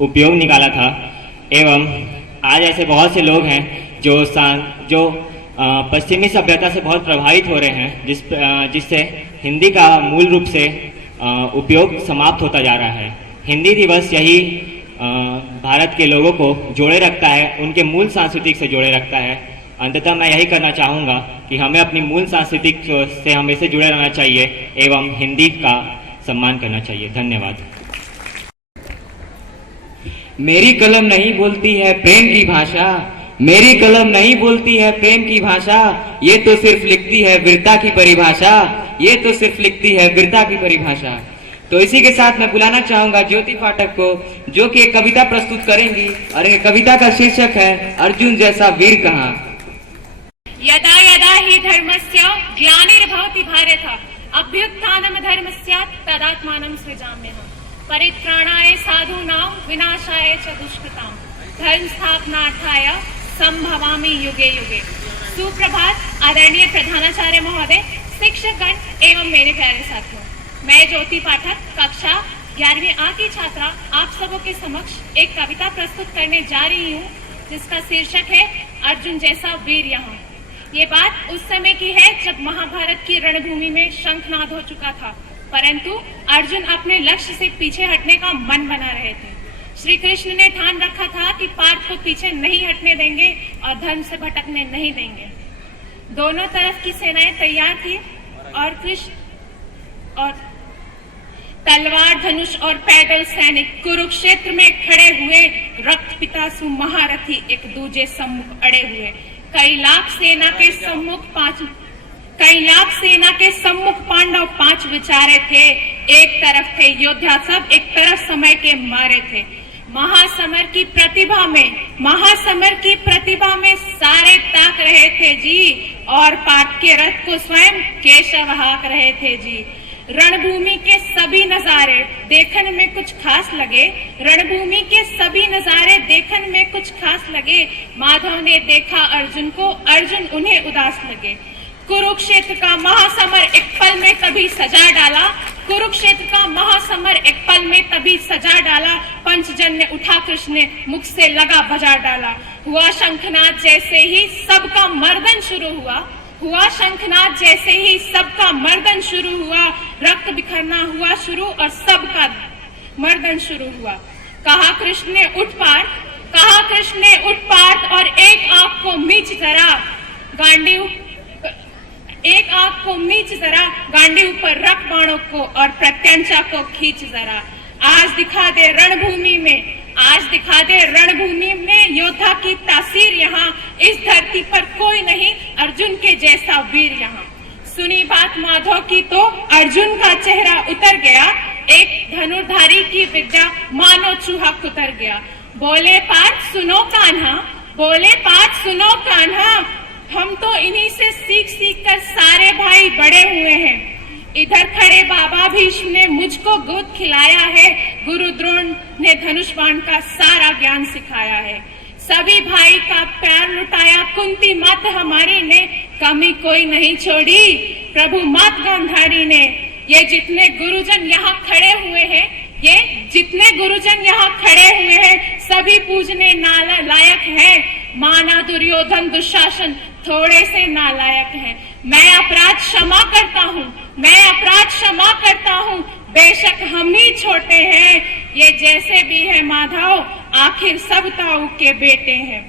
उपयोग निकाला था। एवं आज ऐसे बहुत से लोग हैं जो पश्चिमी सभ्यता से बहुत प्रभावित हो रहे हैं, जिससे हिंदी का मूल रूप से उपयोग समाप्त होता जा रहा है। हिंदी दिवस यही भारत के लोगों को जोड़े रखता है, उनके मूल सांस्कृतिक से जोड़े रखता है। अंततः मैं यही करना चाहूँगा कि हमें अपनी मूल सांस्कृतिक से हमेशा जुड़े रहना चाहिए एवं हिंदी का सम्मान करना चाहिए। धन्यवाद। मेरी कलम नहीं बोलती है प्रेम की भाषा, मेरी कलम नहीं बोलती है प्रेम की भाषा, ये तो सिर्फ लिखती है वीरता की परिभाषा, ये तो सिर्फ लिखती है वीरता की परिभाषा। तो इसी के साथ मैं बुलाना चाहूंगा ज्योति पाठक को, जो कि एक कविता प्रस्तुत करेंगी और ये कविता का शीर्षक है अर्जुन जैसा वीर कहाँ। यदा यदा हि धर्मस्य ग्लानिर्भवति भारत अभ्युत्थानं धर्मस्य तदात्मानं सृजाम्यहम् परित्राणाय साधूनां विनाशाय च दुष्कृतां धर्म स्थापनार्थाय संभवामि युगे युगे। सुप्रभात आदरणीय प्रधानाचार्य महोदय, शिक्षकगण एवं मेरे प्यारे साथियों। मैं ज्योति पाठक कक्षा 11वीं A की छात्रा आप सबों के समक्ष एक कविता प्रस्तुत करने जा रही हूँ, जिसका शीर्षक है अर्जुन जैसा वीर यहाँ। ये बात उस समय की है जब महाभारत की रणभूमि में शंखनाद हो चुका था, परंतु अर्जुन अपने लक्ष्य से पीछे हटने का मन बना रहे थे। श्री कृष्ण ने ठान रखा था कि पार्थ को पीछे नहीं हटने देंगे और धर्म से भटकने नहीं देंगे। दोनों तरफ की सेनाएं तैयार थी और कृष्ण और तलवार, धनुष और पैदल सैनिक कुरुक्षेत्र में खड़े हुए रक्त पितासु महारथी एक दूजे सम्मुख अड़े हुए। कई लाख सेना के सम्मुख पांडव 5 विचारे थे। एक तरफ थे योद्धा सब, एक तरफ समय के मारे थे। महासमर की प्रतिभा में सारे ताक रहे थे जी, और पार्थ के रथ को स्वयं केशव हाँक रहे थे जी। रणभूमि के सभी नजारे देखने में कुछ खास लगे। माधव ने देखा अर्जुन को, अर्जुन उन्हें उदास लगे। कुरुक्षेत्र का महासमर एक पल में तभी सजा डाला। पंचजन्य उठा कृष्ण ने मुख से लगा बजा डाला। हुआ शंखनाद जैसे ही सबका मर्दन शुरू हुआ। रक्त बिखरना हुआ शुरू और सबका मर्दन शुरू हुआ। कहा कृष्ण ने उठ पार्थ और एक आंख को मीच जरा गांडीव पर रख बाणों को और प्रत्यंचा को खींच जरा। आज दिखा दे रणभूमि में योद्धा की तासीर यहाँ। इस धरती पर कोई नहीं अर्जुन के जैसा वीर यहाँ। सुनी बात माधव की तो अर्जुन का चेहरा उतर गया। एक धनुर्धारी की विद्या मानो चूहा कुतर गया। बोले पार्थ सुनो कान्हा, हम तो इन्हीं से सीख कर सारे भाई बड़े हुए हैं। इधर खड़े बाबा भीष्म ने मुझको गोद खिलाया है। गुरु द्रोण ने धनुष बाण का सारा ज्ञान सिखाया है। सभी भाई का प्यार लुटाया कुंती माता हमारी ने, कमी कोई नहीं छोड़ी प्रभु मात गांधारी ने। ये जितने गुरुजन यहाँ खड़े हुए हैं सभी पूजने लायक है। माना दुर्योधन दुशासन थोड़े से नालायक हैं। मैं अपराध क्षमा करता हूँ, बेशक हम ही छोटे हैं। ये जैसे भी है माधव आखिर सब ताऊ के बेटे हैं।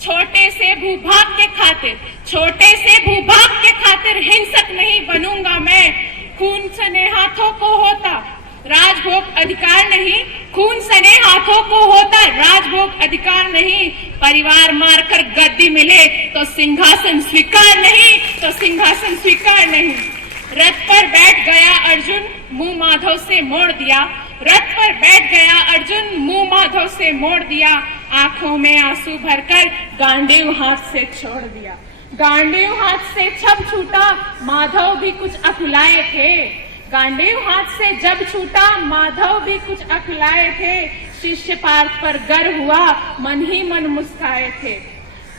छोटे से भूभाग के खातिर हिंसक नहीं बनूंगा मैं। खून सने हाथों को होता राजभोग अधिकार नहीं। परिवार मारकर गद्दी मिले तो सिंहासन स्वीकार नहीं। रथ पर बैठ गया अर्जुन मुंह माधव से मोड़ दिया। आंखों में आंसू भरकर गांडीव हाथ से छोड़ दिया। गांडीव हाथ से जब छूटा माधव भी कुछ अकुलाए थे। शिष्य पार्थ पर गर्व हुआ मन ही मन मुस्काए थे।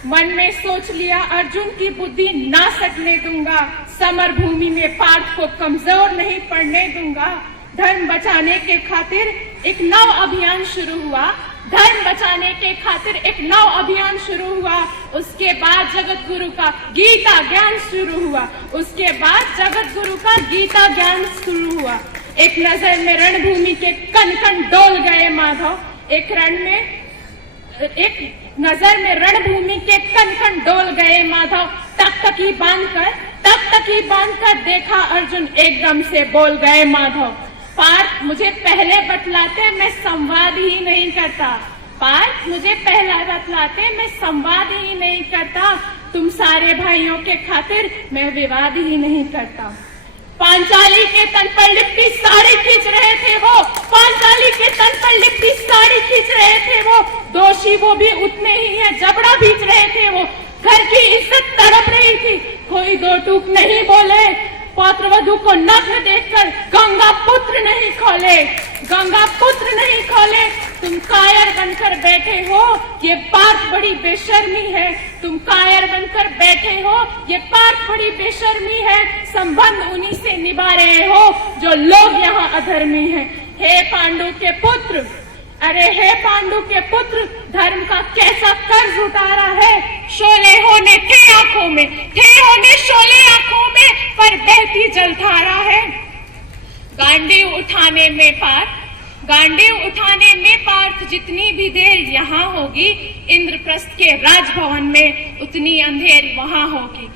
मन में सोच लिया अर्जुन की बुद्धि ना सटने दूंगा, समर भूमि में पार्थ को कमजोर नहीं पड़ने दूंगा। धर्म बचाने के खातिर एक नव अभियान शुरू हुआ, धर्म बचाने के खातिर एक नव अभियान शुरू हुआ। उसके बाद जगत गुरु का गीता ज्ञान शुरू हुआ, उसके बाद जगत गुरु का गीता ज्ञान शुरू हुआ। एक नजर में रणभूमि के कण कण डोल गए माधव, एक नजर में रणभूमि के कण कण डोल गए माधव। टकटकी बांधकर देखा अर्जुन, एकदम से बोल गए माधव। पार्थ मुझे पहले बतलाते मैं संवाद ही नहीं करता, पार्थ मुझे पहले बतलाते मैं संवाद ही नहीं करता। तुम सारे भाइयों के खातिर मैं विवाद ही नहीं करता। पांचाली के तन पर लिपटी साड़ी खींच रहे थे वो, पांचाली के तन पर लिपटी साड़ी खींच रहे थे वो। दोषी वो भी उतने ही है, जबड़ा बीच रहे थे वो। घर की इज्जत तड़प रही थी, कोई दो टूक नहीं बोले। पौत्र वधू को नग्न देखकर गंगा पुत्र नहीं खोले, गंगा पुत्र नहीं खोले। तुम कायर बनकर बैठे हो, ये पार्थ बड़ी बेशर्मी है। तुम कायर बनकर बैठे हो, ये पार्थ बड़ी बेशर्मी है। संबंध उन्हीं से निभा रहे हो जो लोग यहाँ अधर्मी हैं। हे पांडु के पुत्र, अरे हे पांडु के पुत्र, धर्म का कैसा कर्ज उतारा है। शोले होने थे आंखों में, थे होने शोले आंखों में, पर बहती जलधारा है। गांडीव उठाने में पार्थ जितनी भी देर यहाँ होगी, इंद्रप्रस्थ के राजभवन में उतनी अंधेर वहां होगी।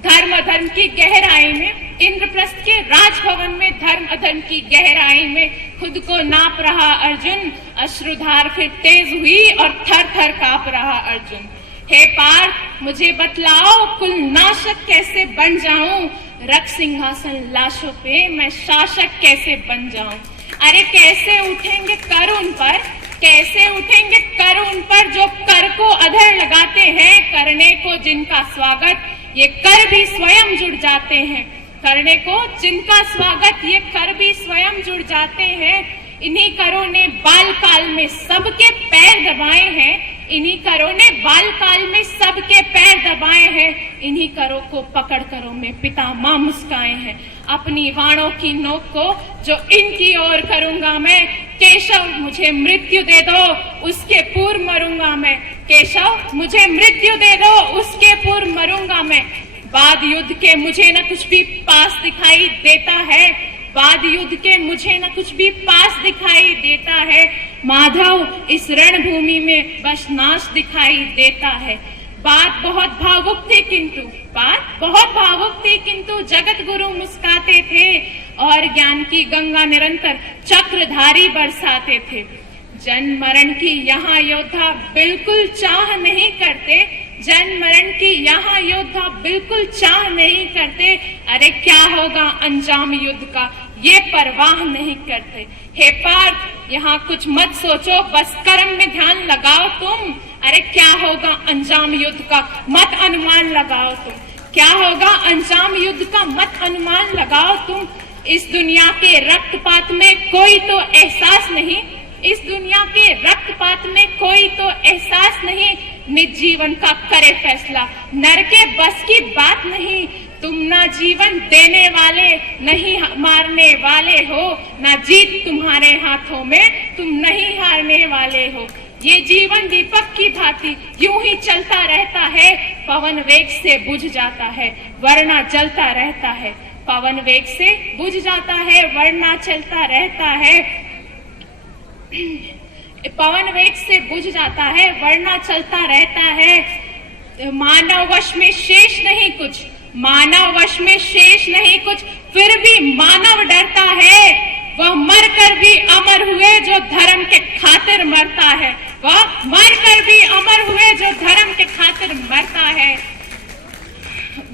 धर्म अधर्म की गहराई में, इंद्रप्रस्थ के राजभवन में धर्म अधर्म की गहराई में खुद को नाप रहा अर्जुन। अश्रुधार फिर तेज हुई और थर थर कांप रहा अर्जुन। हे पार्थ मुझे बतलाओ, कुल नाशक कैसे बन जाऊं। रख सिंहासन लाशों पे मैं शासक कैसे बन जाऊं। अरे कैसे उठेंगे कर उन पर, कैसे उठेंगे कर उन पर जो कर को अधर लगाते हैं। करने को जिनका स्वागत ये कर भी स्वयं जुड़ जाते हैं, करने को जिनका स्वागत ये कर भी स्वयं जुड़ जाते हैं। इन्हीं करों ने बाल काल में सबके पैर दबाए हैं, इन्हीं करों ने बाल काल में सबके पैर दबाए हैं। इन्हीं करों को पकड़ करों में पिता माँ मुस्काए हैं। अपनी वाणों की नोक को जो इनकी ओर करूंगा मैं। केशव मुझे मृत्यु दे दो, उसके पूर्व मरूंगा मैं। केशव मुझे मृत्यु दे दो, उसके पूर्व मरूंगा मैं। बाद युद्ध के मुझे न कुछ भी पास दिखाई देता है, बाद युद्ध के मुझे न कुछ भी पास दिखाई देता है। माधव इस रणभूमि में बस नाश दिखाई देता है। बात बहुत भावुक थी किंतु जगत गुरु मुस्काते थे और ज्ञान की गंगा निरंतर चक्रधारी बरसाते थे। जन्म मरण की यहाँ योद्धा बिल्कुल चाह नहीं करते, जन्म मरण की यहाँ योद्धा बिल्कुल चाह नहीं करते। अरे क्या होगा अंजाम युद्ध का ये परवाह नहीं करते। हे पार्थ यहाँ कुछ मत सोचो, बस कर्म में ध्यान लगाओ तुम। अरे क्या होगा अंजाम युद्ध का मत अनुमान लगाओ तुम, क्या होगा अंजाम युद्ध का मत अनुमान लगाओ तुम। इस दुनिया के रक्तपात में कोई तो एहसास नहीं, इस दुनिया के रक्तपात में कोई तो एहसास नहीं। निज जीवन का करे फैसला, नर के बस की बात नहीं। तुम ना जीवन देने वाले नहीं मारने वाले हो, ना जीत तुम्हारे हाथों में तुम नहीं हारने वाले हो। ये जीवन दीपक की भांति यूं ही चलता रहता है, पवन वेग से बुझ जाता है वरना जलता रहता है। पवन वेग से बुझ जाता है वरना चलता रहता है, पवन वेग से बुझ जाता है वरना चलता रहता है। मानव वश में शेष नहीं कुछ, मानव वश में शेष नहीं कुछ, फिर भी मानव डरता है। वह मरकर भी अमर हुए जो धर्म के खातिर मरता है, वह मरकर भी अमर हुए जो धर्म के खातिर मरता है।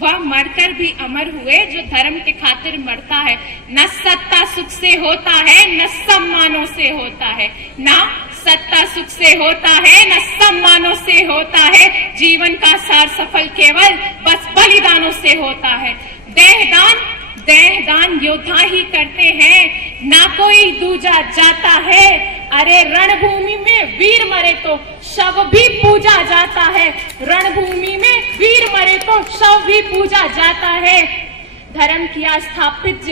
वह मरकर भी अमर हुए जो धर्म के खातिर मरता है। न सत्ता सुख से होता है न सम्मानों से होता है, न सत्ता सुख से होता है न सम्मानों से होता है। जीवन का सार सफल केवल बस बलिदानों से होता है। देहदान योद्धा ही करते हैं, ना कोई दूजा जाता है। अरे रणभूमि में वीर मरे तो शव भी पूजा जाता है, रणभूमि में वीर मरे तो शव भी पूजा जाता है। धर्म किया स्थापित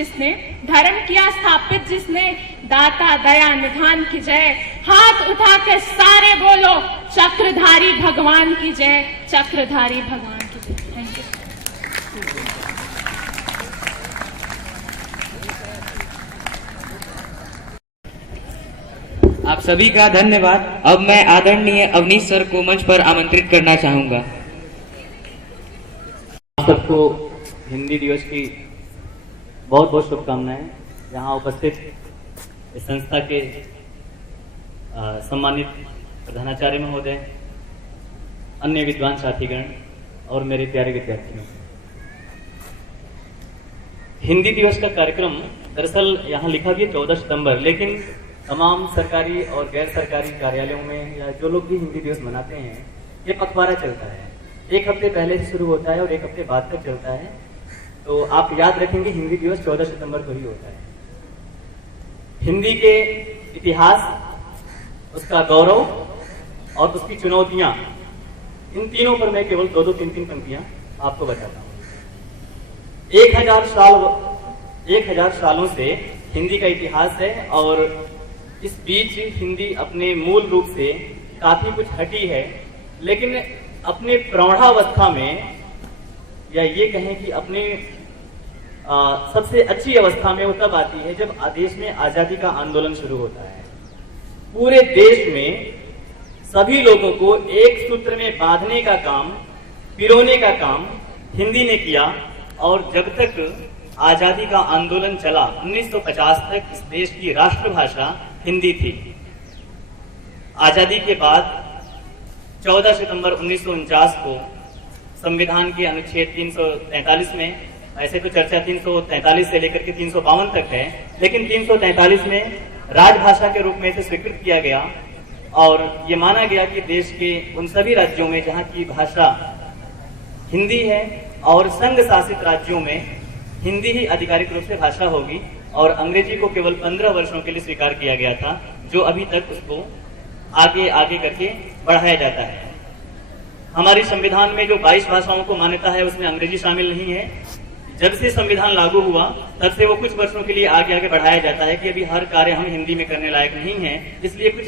जिसने दाता दया निधान की जय। हाथ उठा के सारे बोलो चक्रधारी भगवान की जय, चक्रधारी भगवान की जय। Thank you. आप सभी का धन्यवाद। अब मैं आदरणीय अवनीश सर को मंच पर आमंत्रित करना चाहूंगा। आप सबको हिंदी दिवस की बहुत बहुत शुभकामनाएं। यहाँ उपस्थित इस संस्था के सम्मानित प्रधानाचार्य महोदय, अन्य विद्वान साथीगण और मेरे प्यारे विद्यार्थियों, हिंदी दिवस का कार्यक्रम दरअसल यहाँ लिखा गया 14 सितंबर, लेकिन तमाम सरकारी और गैर सरकारी कार्यालयों में या जो लोग भी हिंदी दिवस मनाते हैं, ये पखवाड़ा चलता है। एक हफ्ते पहले से शुरू होता है और एक हफ्ते बाद तक चलता है। तो आप याद रखेंगे हिंदी दिवस 14 सितंबर को ही होता है। हिंदी के इतिहास, उसका गौरव और उसकी चुनौतियां, इन तीनों पर मैं केवल 2-3 पंक्तियां आपको बताता हूं। 1000 सालों से हिंदी का इतिहास है और इस बीच हिंदी अपने मूल रूप से काफी कुछ हटी है, लेकिन अपने प्रौढ़ावस्था में, या ये कहें कि अपने सबसे अच्छी अवस्था में वो तब आती है जब देश में आजादी का आंदोलन शुरू होता है। पूरे देश में सभी लोगों को एक सूत्र में बांधने का काम, पिरोने का काम हिंदी ने किया। और जब तक आजादी का आंदोलन चला, 1950 तक इस देश की राष्ट्रभाषा हिंदी थी। आजादी के बाद 14 सितंबर 1949 को संविधान के अनुच्छेद 343 में, ऐसे तो चर्चा 343 से लेकर के 352 तक है, लेकिन 343 में राजभाषा के रूप में इसे स्वीकृत किया गया और ये माना गया कि देश के उन सभी राज्यों में जहाँ की भाषा हिंदी है और संघ शासित राज्यों में हिंदी ही आधिकारिक रूप से भाषा होगी, और अंग्रेजी को केवल 15 वर्षों के लिए स्वीकार किया गया था, जो अभी तक उसको आगे आगे करके बढ़ाया जाता है। हमारे संविधान में जो 22 भाषाओं को मान्यता है उसमें अंग्रेजी शामिल नहीं है। जब से संविधान लागू हुआ तब से वो कुछ वर्षों के लिए आगे आगे बढ़ाया जाता है कि अभी हर कार्य हम हिंदी में करने लायक नहीं है, इसलिए कुछ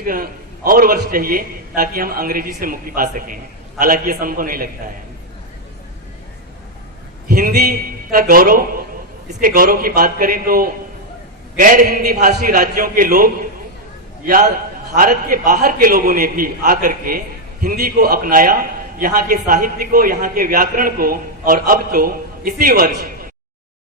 और वर्ष चाहिए ताकि हम अंग्रेजी से मुक्ति पा सकें। हालांकि ये संभव नहीं लगता है। हिंदी का गौरव, इसके गौरव की बात करें तो गैर हिंदी भाषी राज्यों के लोग या भारत के बाहर के लोगों ने भी आकर के हिंदी को अपनाया, यहाँ के साहित्य को, यहाँ के व्याकरण को, और अब तो इसी वर्ष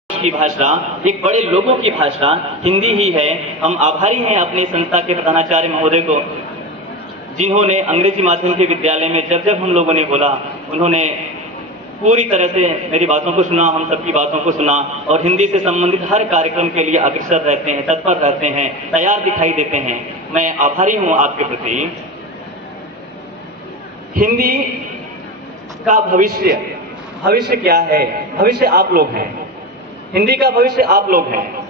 की भाषा, एक बड़े लोगों की भाषा हिंदी ही है। हम आभारी हैं अपनी संस्था के प्रधानाचार्य महोदय को, जिन्होंने अंग्रेजी माध्यम के विद्यालय में जब जब हम लोगों ने बोला, उन्होंने पूरी तरह से मेरी बातों को सुना, हम सबकी बातों को सुना और हिंदी से संबंधित हर कार्यक्रम के लिए अग्रसर रहते हैं, तत्पर रहते हैं, तैयार दिखाई देते हैं। मैं आभारी हूं आपके प्रति। हिंदी का भविष्य क्या है? भविष्य आप लोग हैं। हिंदी का भविष्य आप लोग हैं।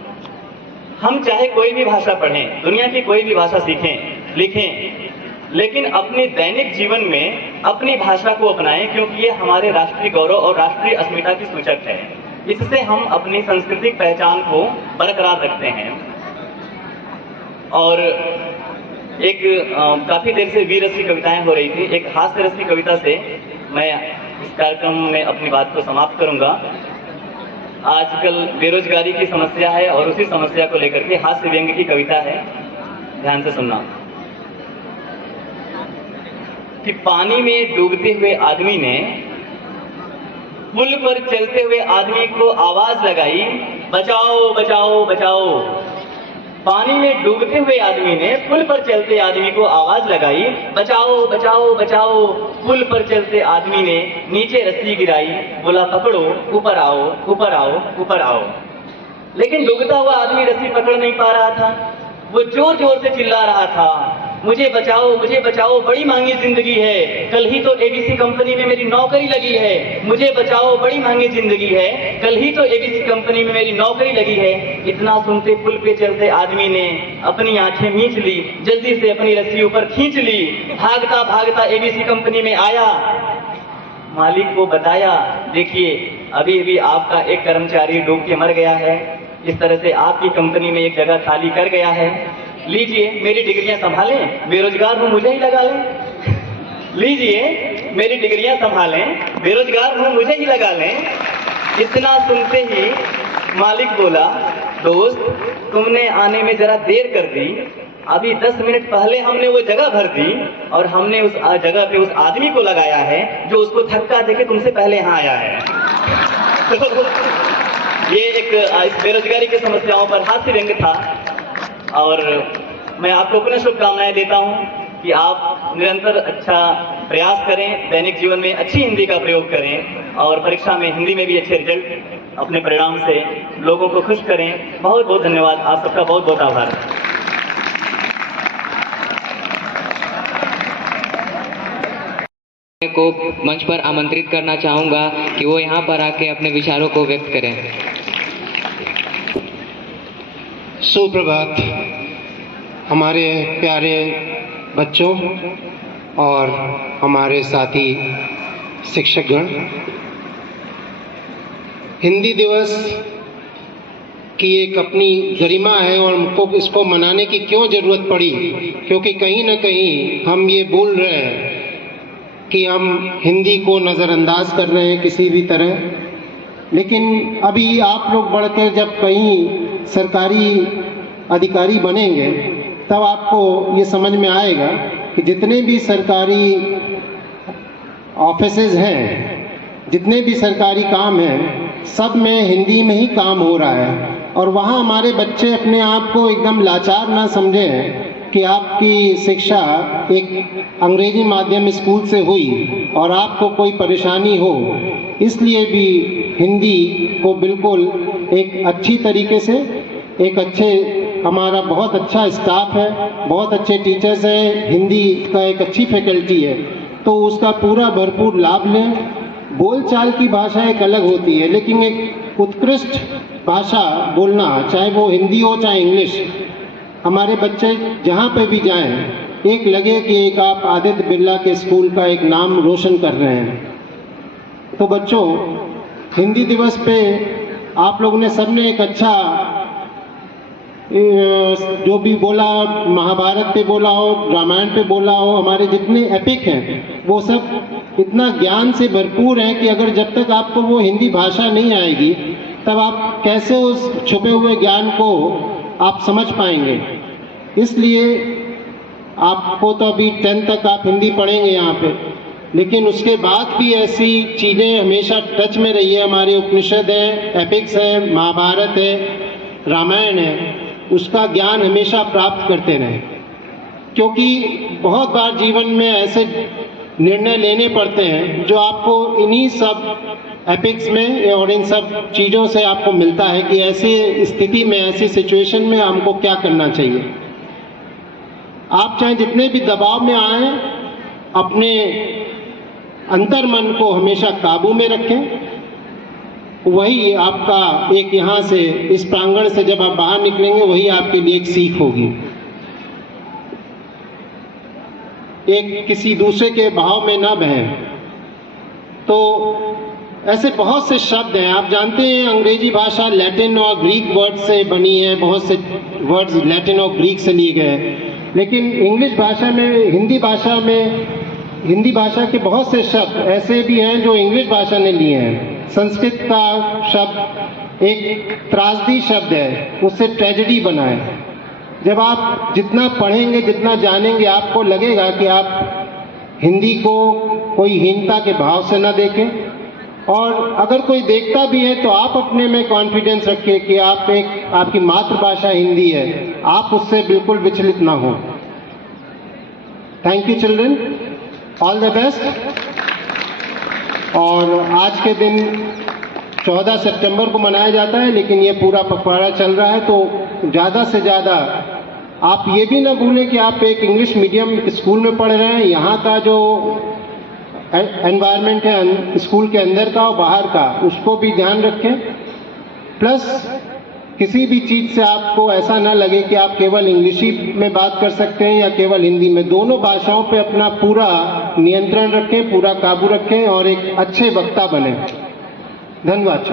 हम चाहे कोई भी भाषा पढ़ें, दुनिया की कोई भी भाषा सीखें, लिखें, लेकिन अपने दैनिक जीवन में अपनी भाषा को अपनाएं, क्योंकि ये हमारे राष्ट्रीय गौरव और राष्ट्रीय अस्मिता की सूचक है। इससे हम अपनी सांस्कृतिक पहचान को बरकरार रखते हैं। और एक काफी देर से वीर रस की कविताएं हो रही थी, एक हास्य रस की कविता से मैं इस कार्यक्रम में अपनी बात को समाप्त करूंगा। आजकल बेरोजगारी की समस्या है और उसी समस्या को लेकर के हास्य व्यंग्य की कविता है, ध्यान से सुनना। कि पानी में डूबते हुए आदमी ने पुल पर चलते हुए आदमी को आवाज लगाई, बचाओ बचाओ बचाओ। पानी में डूबते हुए आदमी ने पुल पर चलते आदमी को आवाज लगाई, बचाओ बचाओ बचाओ। पुल पर चलते आदमी ने नीचे रस्सी गिराई, बोला पकड़ो, ऊपर आओ ऊपर आओ ऊपर आओ। लेकिन डूबता हुआ आदमी रस्सी पकड़ नहीं पा रहा था। वो जोर जोर से चिल्ला रहा था, मुझे बचाओ बड़ी महंगी जिंदगी है, कल ही तो एबीसी कंपनी में मेरी नौकरी लगी है। मुझे बचाओ बड़ी महंगी जिंदगी है, कल ही तो एबीसी कंपनी में मेरी नौकरी लगी है। इतना सुनते पुल पे चलते आदमी ने अपनी आंखें मींच ली, जल्दी से अपनी रस्सी ऊपर खींच ली, भागता भागता एबीसी कंपनी में आया, मालिक को बताया, देखिए अभी अभी आपका एक कर्मचारी डूब के मर गया है, इस तरह से आपकी कंपनी में एक जगह खाली कर गया है, लीजिए मेरी डिग्रियां संभालें, बेरोजगार हूं मुझे ही लगा लें। लीजिए मेरी डिग्रियां संभालें, बेरोजगार हूं मुझे ही लगा लें। इतना सुनते ही मालिक बोला, दोस्त तुमने आने में जरा देर कर दी, अभी 10 मिनट पहले हमने वो जगह भर दी और हमने उस जगह पे उस आदमी को लगाया है जो उसको धक्का देके तुमसे पहले यहाँ आया है। तो ये एक इस बेरोजगारी की समस्याओं पर हास्य व्यंग था और मैं आपको पुनः शुभकामनाएं देता हूं कि आप निरंतर अच्छा प्रयास करें, दैनिक जीवन में अच्छी हिंदी का प्रयोग करें और परीक्षा में हिंदी में भी अच्छे रिजल्ट अपने परिणाम से लोगों को खुश करें। बहुत बहुत धन्यवाद, आप सबका बहुत बहुत आभार। को मंच पर आमंत्रित करना चाहूंगा कि वो यहाँ पर आके अपने विचारों को व्यक्त करें। सुप्रभात हमारे प्यारे बच्चों और हमारे साथी शिक्षकगण। हिंदी दिवस की एक अपनी गरिमा है और हमको इसको मनाने की क्यों जरूरत पड़ी, क्योंकि कहीं ना कहीं हम ये भूल रहे हैं कि हम हिंदी को नज़रअंदाज कर रहे हैं किसी भी तरह। लेकिन अभी आप लोग बढ़कर जब कहीं सरकारी अधिकारी बनेंगे तब आपको ये समझ में आएगा कि जितने भी सरकारी ऑफिसेज हैं, जितने भी सरकारी काम हैं, सब में हिंदी में ही काम हो रहा है। और वहाँ हमारे बच्चे अपने आप को एकदम लाचार ना समझें कि आपकी शिक्षा एक अंग्रेजी माध्यम स्कूल से हुई और आपको कोई परेशानी हो, इसलिए भी हिंदी को बिल्कुल एक अच्छी तरीके से, एक अच्छे, हमारा बहुत अच्छा स्टाफ है, बहुत अच्छे टीचर्स हैं, हिंदी का एक अच्छी फैकल्टी है, तो उसका पूरा भरपूर लाभ लें। बोलचाल की भाषा एक अलग होती है, लेकिन एक उत्कृष्ट भाषा बोलना, चाहे वो हिंदी हो चाहे इंग्लिश, हमारे बच्चे जहाँ पे भी जाएं एक लगे कि एक आप आदित्य बिरला के स्कूल का एक नाम रोशन कर रहे हैं। तो बच्चों, हिंदी दिवस पे आप लोगों ने सबने एक अच्छा जो भी बोला, महाभारत पे बोला हो, रामायण पे बोला हो, हमारे जितने एपिक हैं वो सब इतना ज्ञान से भरपूर हैं कि अगर जब तक आपको वो हिंदी भाषा नहीं आएगी तब आप कैसे उस छुपे हुए ज्ञान को आप समझ पाएंगे। इसलिए आपको तो अभी 10th तक आप हिंदी पढ़ेंगे यहाँ पे, लेकिन उसके बाद भी ऐसी चीज़ें हमेशा टच में रही है। हमारे उपनिषद है, एपिक्स है, महाभारत है, रामायण है, उसका ज्ञान हमेशा प्राप्त करते रहें, क्योंकि बहुत बार जीवन में ऐसे निर्णय लेने पड़ते हैं जो आपको इन्हीं सब एपिक्स में और इन सब चीज़ों से आपको मिलता है कि ऐसी स्थिति में, ऐसी सिचुएशन में हमको क्या करना चाहिए। आप चाहे जितने भी दबाव में आए, अपने अंतर मन को हमेशा काबू में रखें। वही आपका एक यहाँ से, इस प्रांगण से जब आप बाहर निकलेंगे, वही आपके लिए एक सीख होगी। एक किसी दूसरे के भाव में ना बहें। तो ऐसे बहुत से शब्द हैं, आप जानते हैं अंग्रेजी भाषा लैटिन और ग्रीक वर्ड से बनी है, बहुत से वर्ड्स लैटिन और ग्रीक से लिए गए, लेकिन इंग्लिश भाषा में, हिंदी भाषा के बहुत से शब्द ऐसे भी हैं जो इंग्लिश भाषा ने लिए हैं। संस्कृत का शब्द एक त्रासदी शब्द है, उससे ट्रेजेडी बना है। जब आप जितना पढ़ेंगे, जितना जानेंगे, आपको लगेगा कि आप हिंदी को कोई हीनता के भाव से न देखें, और अगर कोई देखता भी है तो आप अपने में कॉन्फिडेंस रखिए कि आपकी मातृभाषा हिंदी है, आप उससे बिल्कुल विचलित ना हो। Thank you children, all the best. और आज के दिन 14 सितंबर को मनाया जाता है, लेकिन ये पूरा पखवाड़ा चल रहा है, तो ज़्यादा से ज़्यादा आप ये भी ना भूलें कि आप एक इंग्लिश मीडियम स्कूल में पढ़ रहे हैं, यहाँ का जो एनवायरनमेंट है स्कूल के अंदर का और बाहर का, उसको भी ध्यान रखें। प्लस किसी भी चीज़ से आपको ऐसा ना लगे कि आप केवल इंग्लिश ही में बात कर सकते हैं या केवल हिंदी में, दोनों भाषाओं पे अपना पूरा नियंत्रण रखें, पूरा काबू रखें और एक अच्छे वक्ता बने। धन्यवाद।